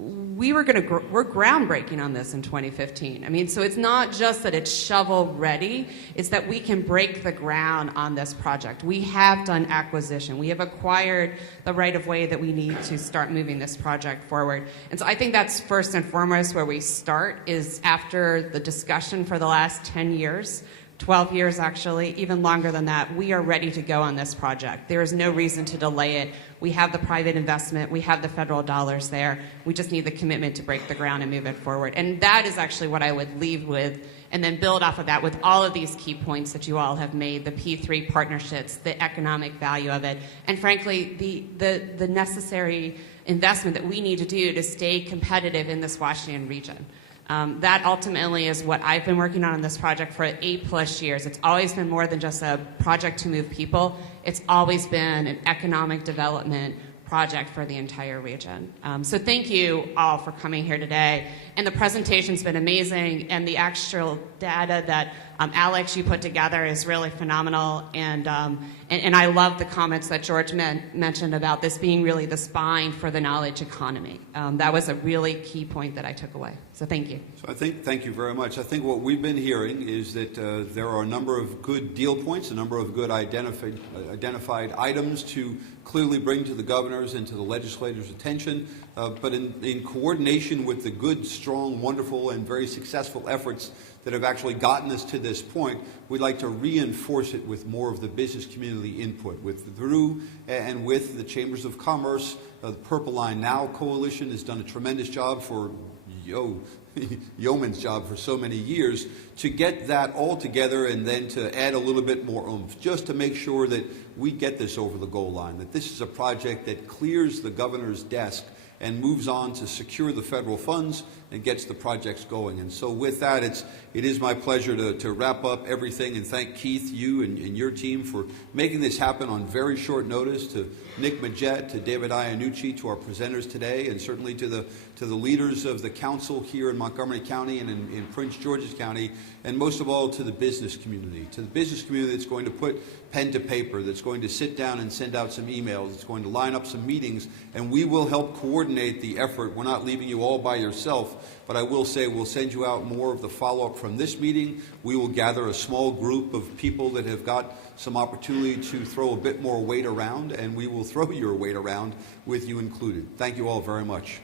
we're groundbreaking on this in 2015. I mean, so it's not just that it's shovel ready, it's that we can break the ground on this project. We have done acquisition. We have acquired the right of way that we need to start moving this project forward. And so I think that's first and foremost where we start, is after the discussion for the last 10 years, 12 years actually, even longer than that, we are ready to go on this project. There is no reason to delay it. We have the private investment, we have the federal dollars there. We just need the commitment to break the ground and move it forward. And that is actually what I would leave with, and then build off of that with all of these key points that you all have made, the P3 partnerships, the economic value of it, and frankly, the necessary investment that we need to do to stay competitive in this Washington region. That ultimately is what I've been working on this project for 8+ years. It's always been more than just a project to move people. It's always been an economic development project for the entire region. So thank you all for coming here today. And the presentation's been amazing, and the actual data that Alex, you put together is really phenomenal. And I love the comments that George mentioned about this being really the spine for the knowledge economy. That was a really key point that I took away. So thank you. So thank you very much. I think what we've been hearing is that there are a number of good deal points, a number of good identified items to clearly bring to the governor's and to the legislators' attention, but in coordination with the good, strong, wonderful, and very successful efforts that have actually gotten us to this point, we'd like to reinforce it with more of the business community input, through and with the Chambers of Commerce. The Purple Line Now Coalition has done a tremendous job for yeoman's job for so many years to get that all together, and then to add a little bit more oomph, just to make sure that we get this over the goal line, that this is a project that clears the governor's desk and moves on to secure the federal funds and gets the projects going. And so with that, it is my pleasure to wrap up everything and thank Keith, you and your team for making this happen on very short notice, to Nick Majette, to David Iannucci, to our presenters today, and certainly to the leaders of the council here in Montgomery County and in Prince George's County, and most of all to the business community that's going to put pen to paper, that's going to sit down and send out some emails, that's going to line up some meetings, and we will help coordinate the effort. We're not leaving you all by yourself, but I will say we'll send you out more of the follow-up from this meeting. We will gather a small group of people that have got some opportunity to throw a bit more weight around, and we will throw your weight around with you included. Thank you all very much.